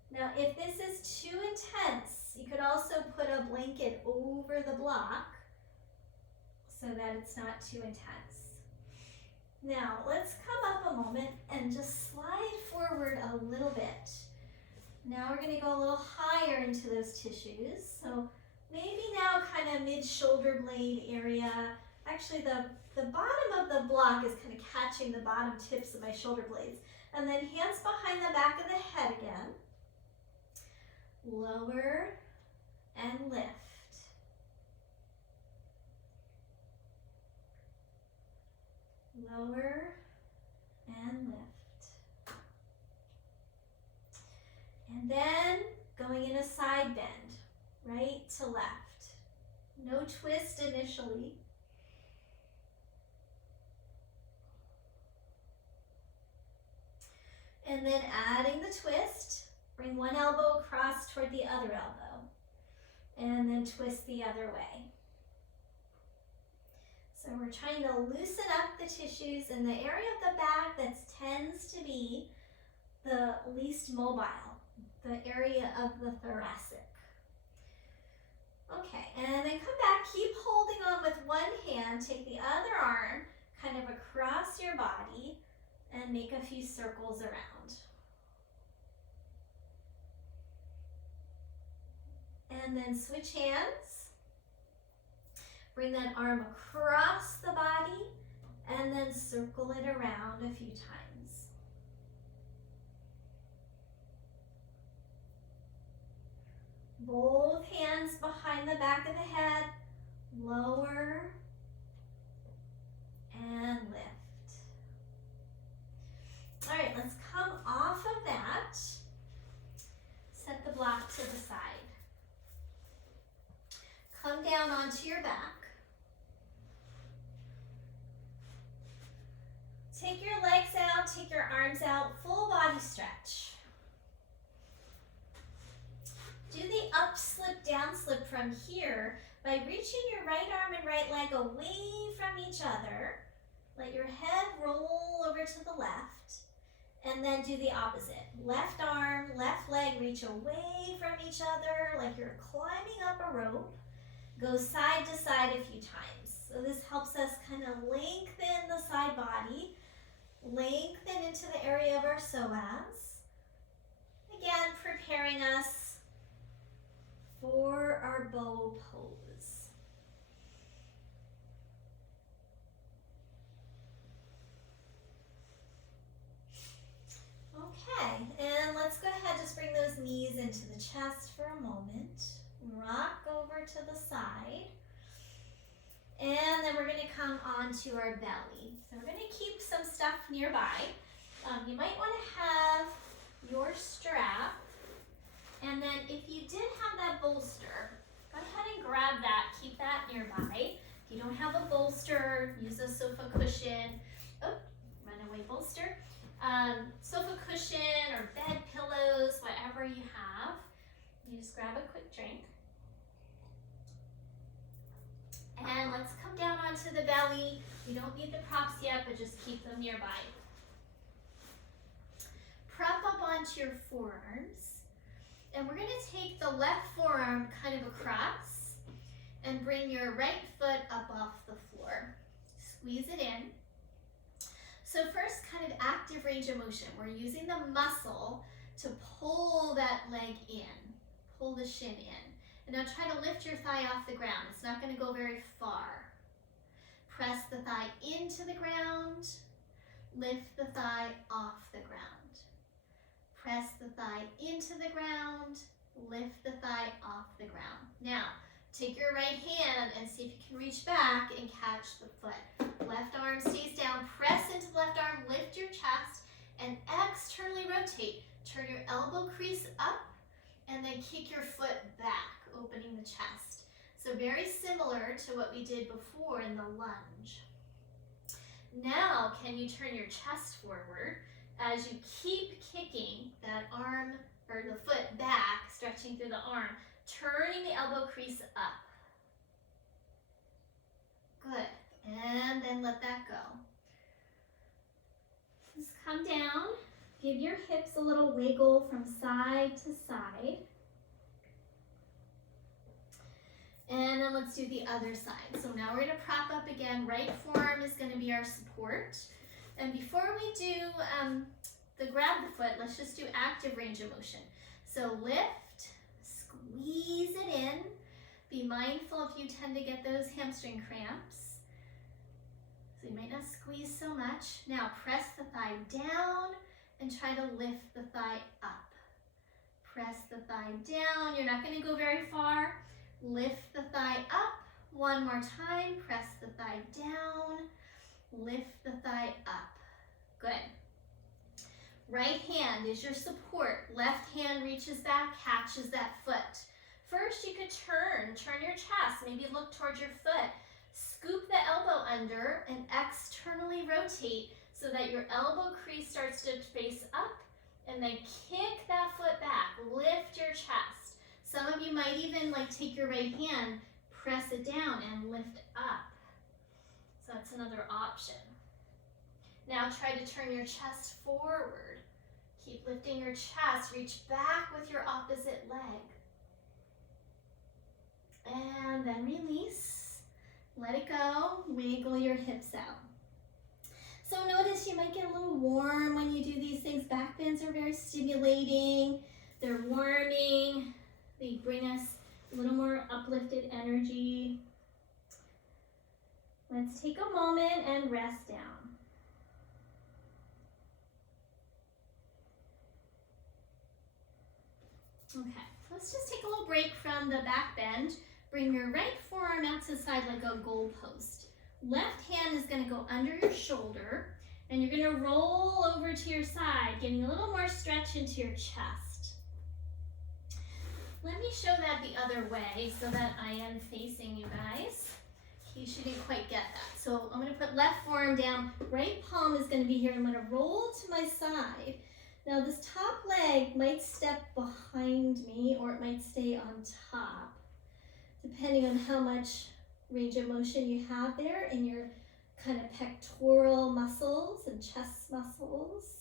Now if this is too intense, you could also put a blanket over the block so that it's not too intense. Now let's come up a moment and just slide forward a little bit. Now we're going to go a little higher into those tissues. So maybe now kind of mid-shoulder blade area. Actually the bottom of the block is kind of catching the bottom tips of my shoulder blades. And then hands behind the back of the head again. Lower and lift. Lower and lift. And then going in a side bend, right to left. No twist initially. And then adding the twist, bring one elbow across toward the other elbow. And then twist the other way. So we're trying to loosen up the tissues in the area of the back that tends to be the least mobile, the area of the thoracic. Okay, and then come back, keep holding on with one hand, take the other arm kind of across your body and make a few circles around. And then switch hands. Bring that arm across the body and then circle it around a few times. Both hands behind the back of the head, lower and lift. All right, let's come off of that. Set the block to the side. Come down onto your back. Take your legs out, take your arms out, full body stretch. Do the up slip, down slip from here by reaching your right arm and right leg away from each other. Let your head roll over to the left, and then do the opposite. Left arm, left leg reach away from each other like you're climbing up a rope. Go side to side a few times. So this helps us kind of lengthen the side body. lengthen into the area of our psoas. Again, preparing us for our bow pose. Okay, and let's go ahead, just bring those knees into the chest for a moment. Rock over to the side. And then we're going to come onto our belly. So we're going to keep some stuff nearby. You might want to have your strap. And then if you did have that bolster, go ahead and grab that. Keep that nearby. If you don't have a bolster, use a sofa cushion. Oh, runaway bolster. Sofa cushion or bed pillows, whatever you have. You just grab a quick drink. And let's come down onto the belly. You don't need the props yet, but just keep them nearby. Prop up onto your forearms. And we're going to take the left forearm kind of across and bring your right foot up off the floor. Squeeze it in. So first, kind of active range of motion. We're using the muscle to pull that leg in, pull the shin in. And now try to lift your thigh off the ground. It's not going to go very far. Press the thigh into the ground. Lift the thigh off the ground. Press the thigh into the ground. Lift the thigh off the ground. Now, take your right hand and see if you can reach back and catch the foot. Left arm stays down. Press into the left arm. Lift your chest and externally rotate. Turn your elbow crease up and then kick your foot back, opening the chest. So very similar to what we did before in the lunge. Now, can you turn your chest forward as you keep kicking that arm or the foot back, stretching through the arm, turning the elbow crease up. Good. And then let that go. Just come down. Give your hips a little wiggle from side to side. And then let's do the other side. So now we're going to prop up again. Right forearm is going to be our support. And before we do the grab the foot, let's just do active range of motion. So lift, squeeze it in. Be mindful if you tend to get those hamstring cramps. So you might not squeeze so much. Now press the thigh down and try to lift the thigh up. Press the thigh down. You're not going to go very far. Lift the thigh up. One more time. Press the thigh down. Lift the thigh up. Good. Right hand is your support. Left hand reaches back, catches that foot. First, you could turn your chest. Maybe look towards your foot. Scoop the elbow under and externally rotate so that your elbow crease starts to face up, and then kick that foot back. Lift your chest. Some of you might even take your right hand, press it down and lift up. So that's another option. Now try to turn your chest forward. Keep lifting your chest. Reach back with your opposite leg. And then release. Let it go. Wiggle your hips out. So notice you might get a little warm when you do these things. Back bends are very stimulating. They're warming. They bring us a little more uplifted energy. Let's take a moment and rest down. Okay, let's just take a little break from the back bend. Bring your right forearm out to the side like a goalpost. Left hand is going to go under your shoulder, and you're going to roll over to your side, getting a little more stretch into your chest. Let me show that the other way so that I am facing you guys. You shouldn't quite get that. So I'm going to put left forearm down. Right palm is going to be here. I'm going to roll to my side. Now this top leg might step behind me or it might stay on top, depending on how much range of motion you have there in your kind of pectoral muscles and chest muscles.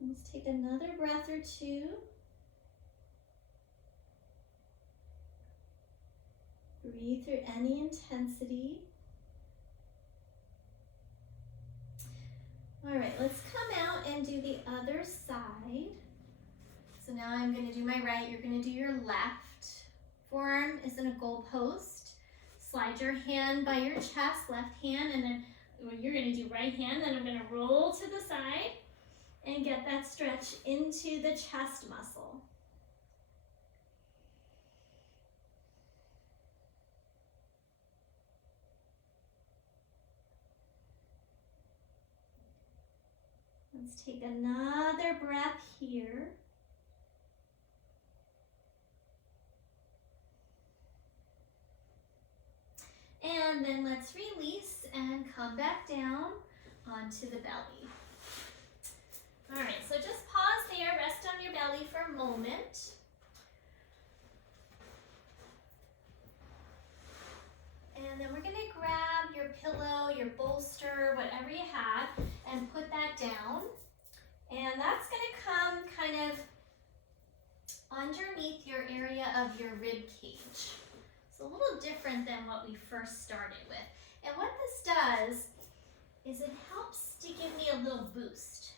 Let's take another breath or two. Breathe through any intensity. All right, let's come out and do the other side. So now I'm gonna do my right, you're gonna do your left. Forearm is in a goal post. Slide your hand by your chest, left hand, and then you're gonna do right hand, and I'm gonna roll to the side and get that stretch into the chest muscle. Let's take another breath here. And then let's release and come back down onto the belly. All right, so just pause there, rest on your belly for a moment. And then we're gonna grab your pillow, your bolster, whatever you have, and put that down. And that's gonna come kind of underneath your area of your rib cage. It's a little different than what we first started with. And what this does is it helps to give me a little boost.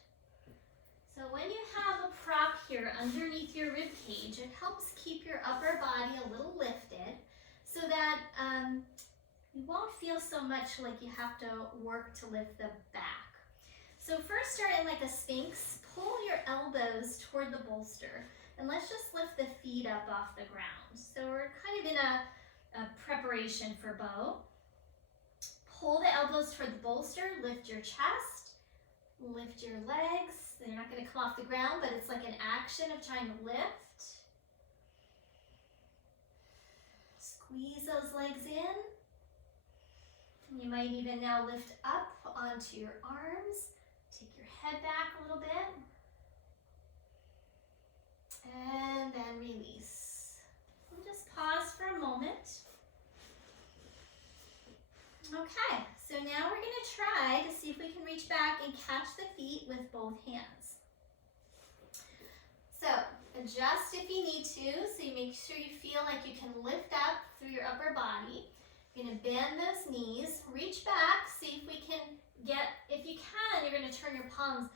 So when you have a prop here underneath your rib cage, it helps keep your upper body a little lifted so that you won't feel so much like you have to work to lift the back. So first start in like a sphinx, pull your elbows toward the bolster, and let's just lift the feet up off the ground. So we're kind of in a preparation for bow. Pull the elbows toward the bolster, lift your chest, lift your legs. They're not going to come off the ground, but it's like an action of trying to lift. Squeeze those legs in. You might even now lift up onto your arms. Take your head back a little bit. And then release. And just pause for a moment. Okay, so now we're going to try to see if we can reach back and catch the feet with both hands. So adjust if you need to, so you make sure you feel like you can lift up through your upper body. You're going to bend those knees, reach back, see if we can get, if you can, you're going to turn your palms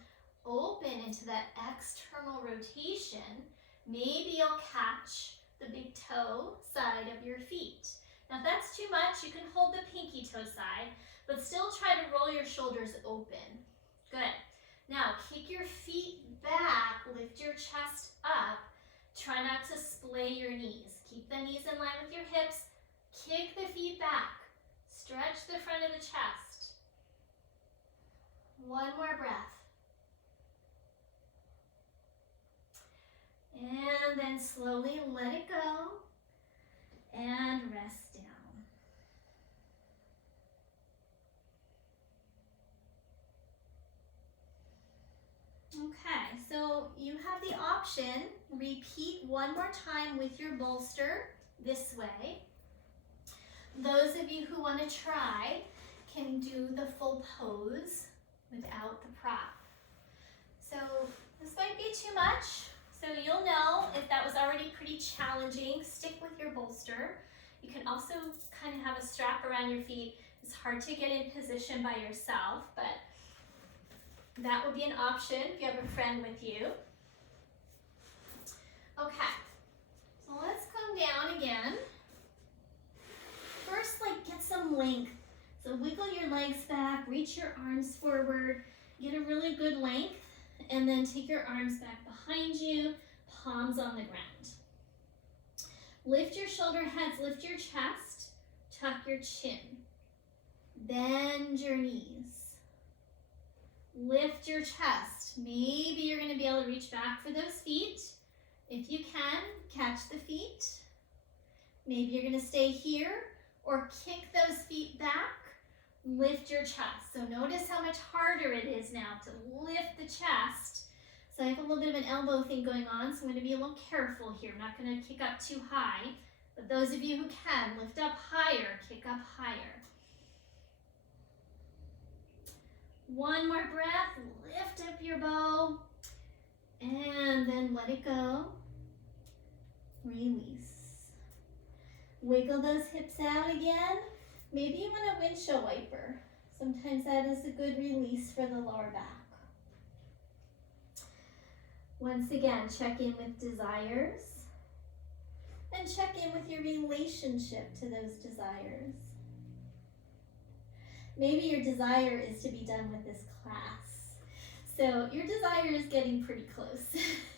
open into that external rotation. Maybe you'll catch the big toe side of your feet. Now if that's too much, you can hold the pinky toe side, but still try to roll your shoulders open. Good. Now kick your feet back, lift your chest up. Try not to splay your knees. Keep the knees in line with your hips. Kick the feet back. Stretch the front of the chest. One more breath. And then slowly let it go and rest down. Okay, so you have the option, repeat one more time with your bolster this way. Those of you who want to try can do the full pose without the prop. So this might be too much. So you'll know if that was already pretty challenging, stick with your bolster. You can also kind of have a strap around your feet. It's hard to get in position by yourself, but that would be an option if you have a friend with you. Okay, so let's come down again. First, get some length. So wiggle your legs back, reach your arms forward, get a really good length, and then take your arms back behind you, palms on the ground. Lift your shoulder heads, lift your chest, tuck your chin. Bend your knees. Lift your chest. Maybe you're going to be able to reach back for those feet. If you can, catch the feet. Maybe you're going to stay here or kick those feet back. Lift your chest. So notice how much harder it is now to lift the chest. So I have a little bit of an elbow thing going on, so I'm going to be a little careful here. I'm not going to kick up too high, but those of you who can, lift up higher, kick up higher. One more breath, lift up your bow, and then let it go. Release. Wiggle those hips out again. Maybe you want a windshield wiper. Sometimes that is a good release for the lower back. Once again, check in with desires and check in with your relationship to those desires. Maybe your desire is to be done with this class. So your desire is getting pretty close,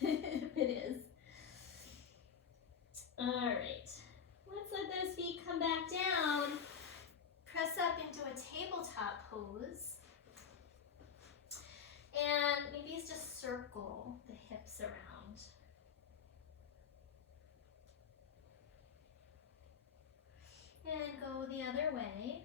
if it is. All right, let's let those feet come back down. Press up into a tabletop pose. And maybe just circle the hips around. And go the other way.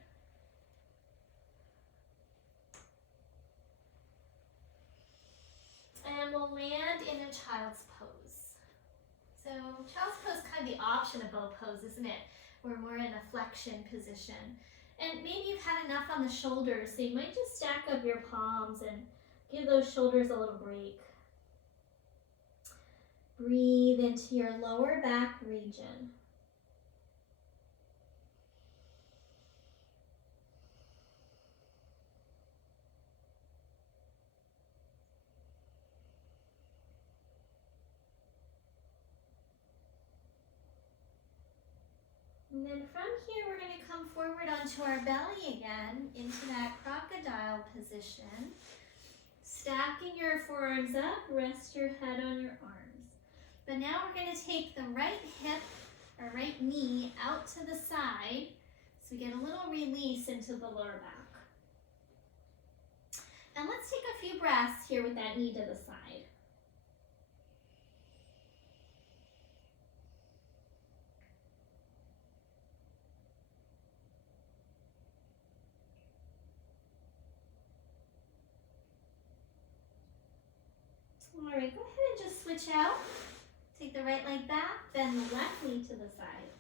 And we'll land in a child's pose. So child's pose is kind of the option of bow pose, isn't it? Where we're in a flexion position. And maybe you've had enough on the shoulders, so you might just stack up your palms and give those shoulders a little break. Breathe into your lower back region. And then from here, we're going to come forward onto our belly again, into that crocodile position. Stacking your forearms up, rest your head on your arms. But now we're going to take the right hip or right knee out to the side, so we get a little release into the lower back. And let's take a few breaths here with that knee to the side. All right, go ahead and just switch out. Take the right leg back, bend the left knee to the side.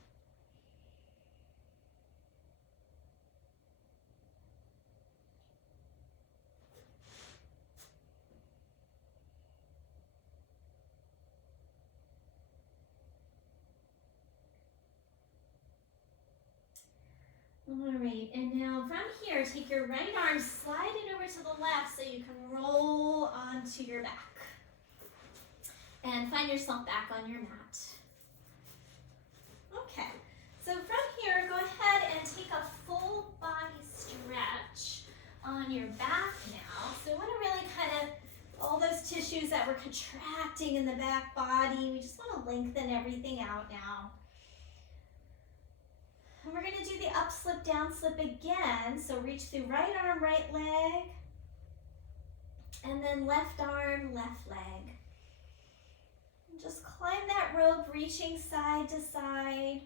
All right, and now from here, take your right arm, slide it over to the left so you can roll onto your back. And find yourself back on your mat. Okay, so from here, go ahead and take a full body stretch on your back now. So we want to really kind of, all those tissues that were contracting in the back body, we just want to lengthen everything out now. And we're going to do the up slip, down slip again. So reach through right arm, right leg. And then left arm, left leg. And just climb that rope, reaching side to side.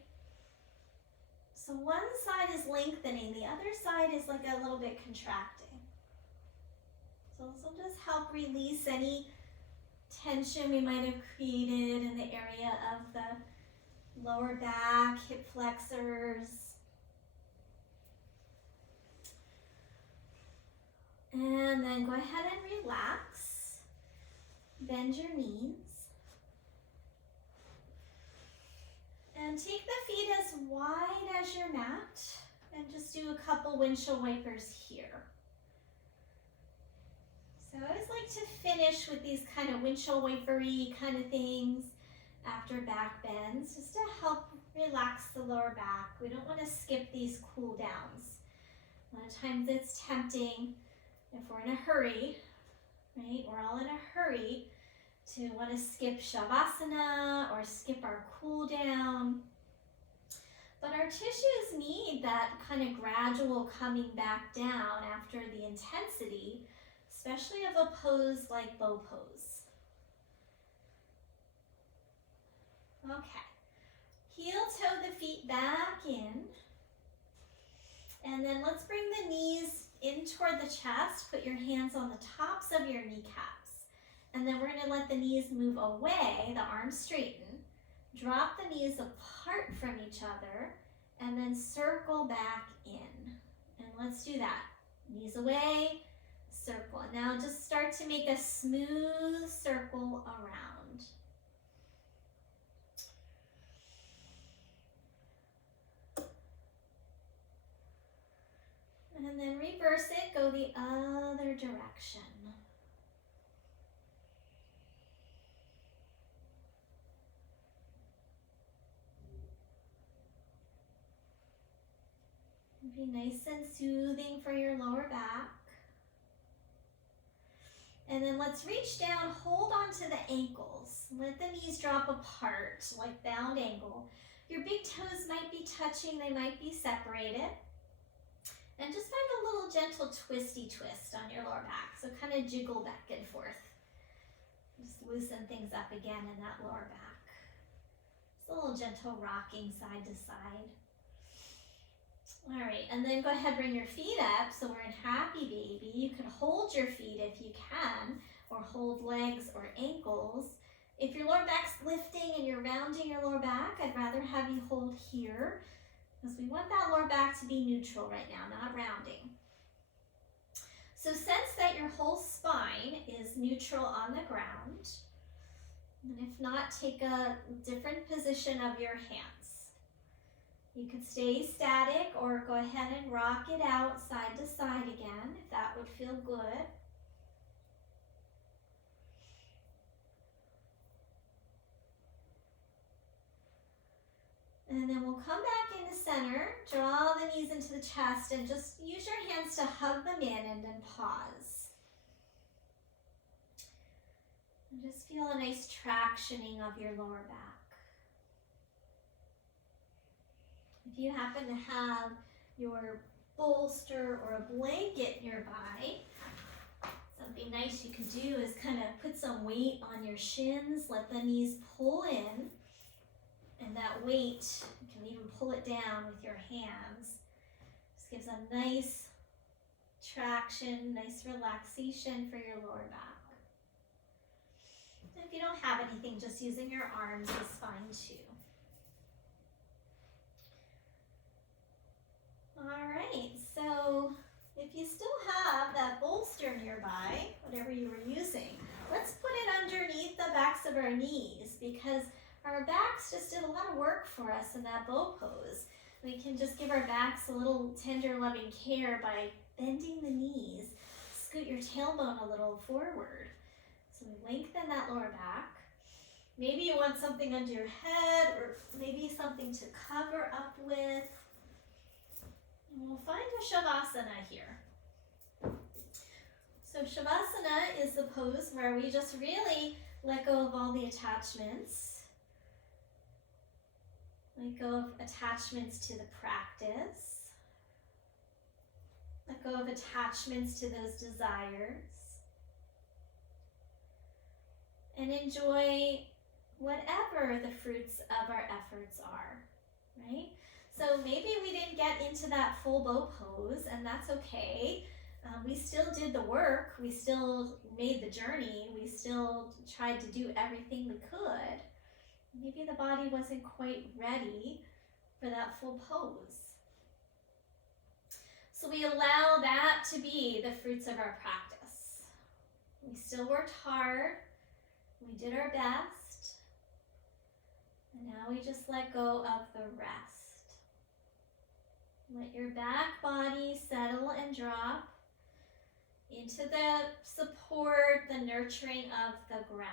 So one side is lengthening, the other side is like a little bit contracting. So this will just help release any tension we might have created in the area of the lower back, hip flexors. And then go ahead and relax. Bend your knees. And take the feet as wide as your mat and just do a couple windshield wipers here. So I always like to finish with these kind of windshield wipery kind of things after back bends, just to help relax the lower back. We don't want to skip these cool downs. A lot of times it's tempting if we're in a hurry, right? We're all in a hurry to want to skip Shavasana or skip our cool down. But our tissues need that kind of gradual coming back down after the intensity, especially of a pose like bow pose. Okay, heel toe the feet back in. And then let's bring the knees in toward the chest. Put your hands on the tops of your kneecaps. And then we're going to let the knees move away, the arms straighten. Drop the knees apart from each other and then circle back in. And let's do that. Knees away, circle. Now just start to make a smooth circle around. And then reverse. reverse it, go the other direction. Be nice and soothing for your lower back. And then let's reach down, hold on to the ankles. Let the knees drop apart like bound angle. Your big toes might be touching, they might be separated. And just find a little gentle twisty twist on your lower back. So kind of jiggle back and forth. Just loosen things up again in that lower back. Just a little gentle rocking side to side. All right, and then go ahead, bring your feet up. So we're in happy baby. You can hold your feet if you can, or hold legs or ankles. If your lower back's lifting and you're rounding your lower back, I'd rather have you hold here because we want that lower back to be neutral right now, not rounding. So sense that your whole spine is neutral on the ground. And if not, take a different position of your hands. You can stay static or go ahead and rock it out side to side again if that would feel good. And then we'll come back into center, draw the knees into the chest, and just use your hands to hug them in and then pause. And just feel a nice tractioning of your lower back. If you happen to have your bolster or a blanket nearby, something nice you can do is kind of put some weight on your shins, let the knees pull in, and that weight, you can even pull it down with your hands. Just gives a nice traction, nice relaxation for your lower back. And if you don't have anything, just using your arms is fine too. All right, so if you still have that bolster nearby, whatever you were using, let's put it underneath the backs of our knees because our backs just did a lot of work for us in that bow pose. We can just give our backs a little tender, loving care by bending the knees. Scoot your tailbone a little forward. So we lengthen that lower back. Maybe you want something under your head or maybe something to cover up with. And we'll find a Shavasana here. So Shavasana is the pose where we just really let go of all the attachments. Let go of attachments to the practice. Let go of attachments to those desires. And enjoy whatever the fruits of our efforts are, right? So maybe we didn't get into that full bow pose, and that's okay. We still did the work. We still made the journey. We still tried to do everything we could. Maybe the body wasn't quite ready for that full pose. So we allow that to be the fruits of our practice. We still worked hard. We did our best. And now we just let go of the rest. Let your back body settle and drop into the support, the nurturing of the ground.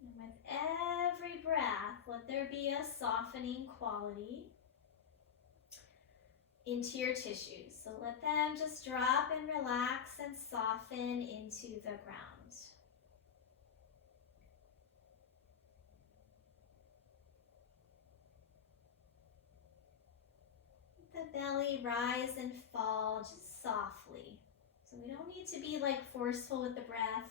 And with every breath, let there be a softening quality into your tissues. So let them just drop and relax and soften into the ground. The belly rise and fall just softly. So we don't need to be like forceful with the breath.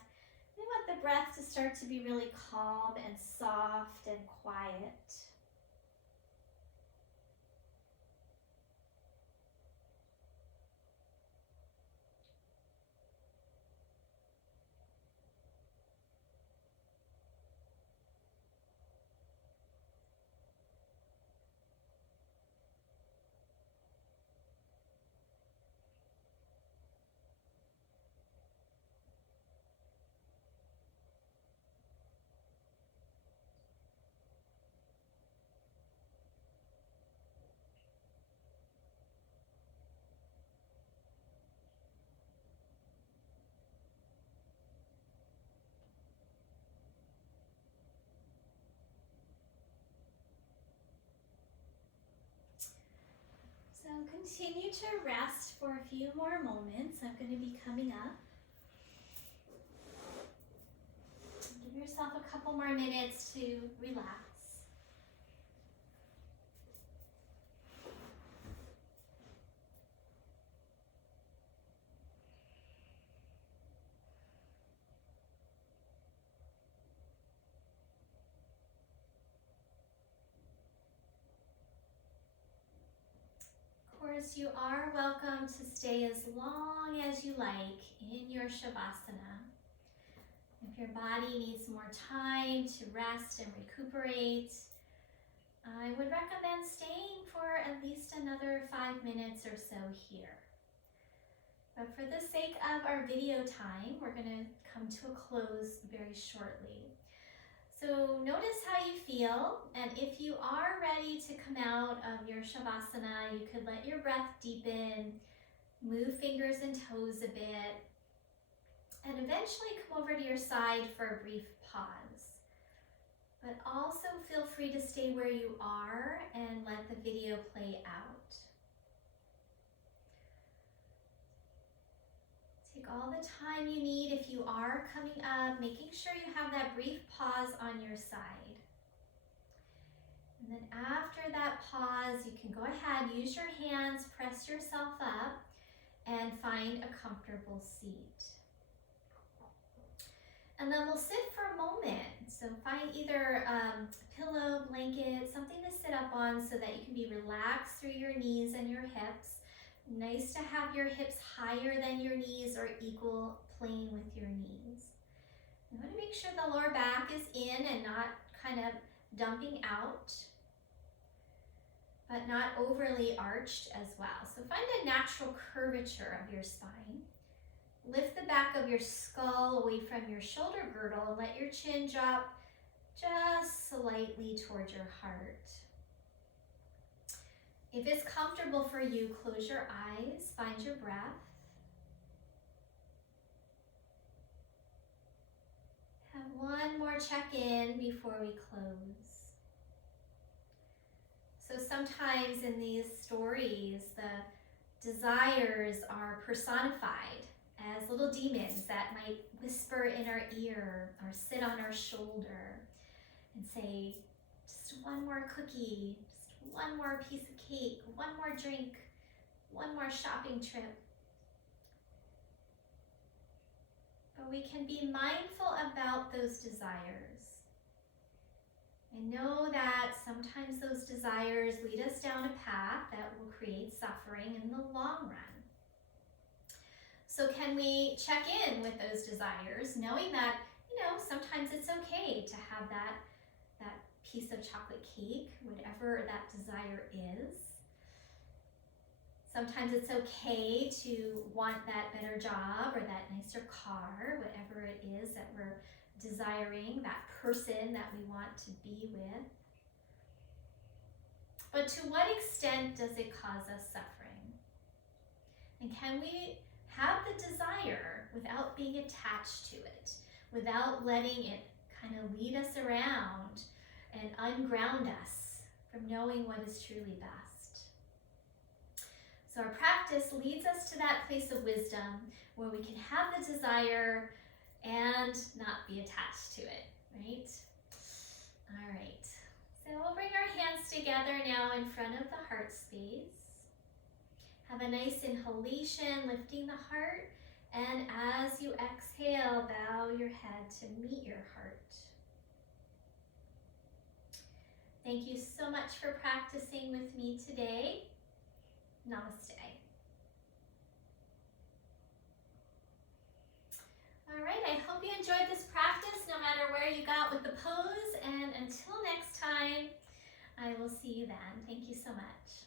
We want the breath to start to be really calm and soft and quiet. continue to rest for a few more moments. I'm going to be coming up. Give yourself a couple more minutes to relax. Of course, you are welcome to stay as long as you like in your Shavasana. If your body needs more time to rest and recuperate, I would recommend staying for at least another 5 minutes or so here. But for the sake of our video time, we're going to come to a close very shortly. So notice how you feel, and if you are ready to come out of your Shavasana, you could let your breath deepen, move fingers and toes a bit, and eventually come over to your side for a brief pause. But also feel free to stay where you are and let the video play out. Take all the time you need if you are coming up, making sure you have that brief pause on your side. And then after that pause, you can go ahead, use your hands, press yourself up, and find a comfortable seat. And then we'll sit for a moment. So find either a pillow, blanket, something to sit up on so that you can be relaxed through your knees and your hips. Nice to have your hips higher than your knees or equal plane with your knees. You want to make sure the lower back is in and not kind of dumping out, but not overly arched as well. So find a natural curvature of your spine. Lift the back of your skull away from your shoulder girdle and let your chin drop just slightly towards your heart. If it's comfortable for you, close your eyes, find your breath. Have one more check-in before we close. So sometimes in these stories, the desires are personified as little demons that might whisper in our ear or sit on our shoulder and say, just one more cookie, just one more piece of cake, one more drink, one more shopping trip. But we can be mindful about those desires. And know that sometimes those desires lead us down a path that will create suffering in the long run. So can we check in with those desires, knowing that, sometimes it's okay to have that piece of chocolate cake, whatever that desire is. Sometimes it's okay to want that better job or that nicer car, whatever it is that we're desiring, that person that we want to be with. But to what extent does it cause us suffering? And can we have the desire without being attached to it, without letting it kind of lead us around and unground us from knowing what is truly best? So our practice leads us to that place of wisdom where we can have the desire and not be attached to it, right? All right, so we'll bring our hands together now in front of the heart space. Have a nice inhalation, lifting the heart, and as you exhale, bow your head to meet your heart. Thank you so much for practicing with me today. Namaste. All right, I hope you enjoyed this practice no matter where you got with the pose, and until next time, I will see you then. Thank you so much.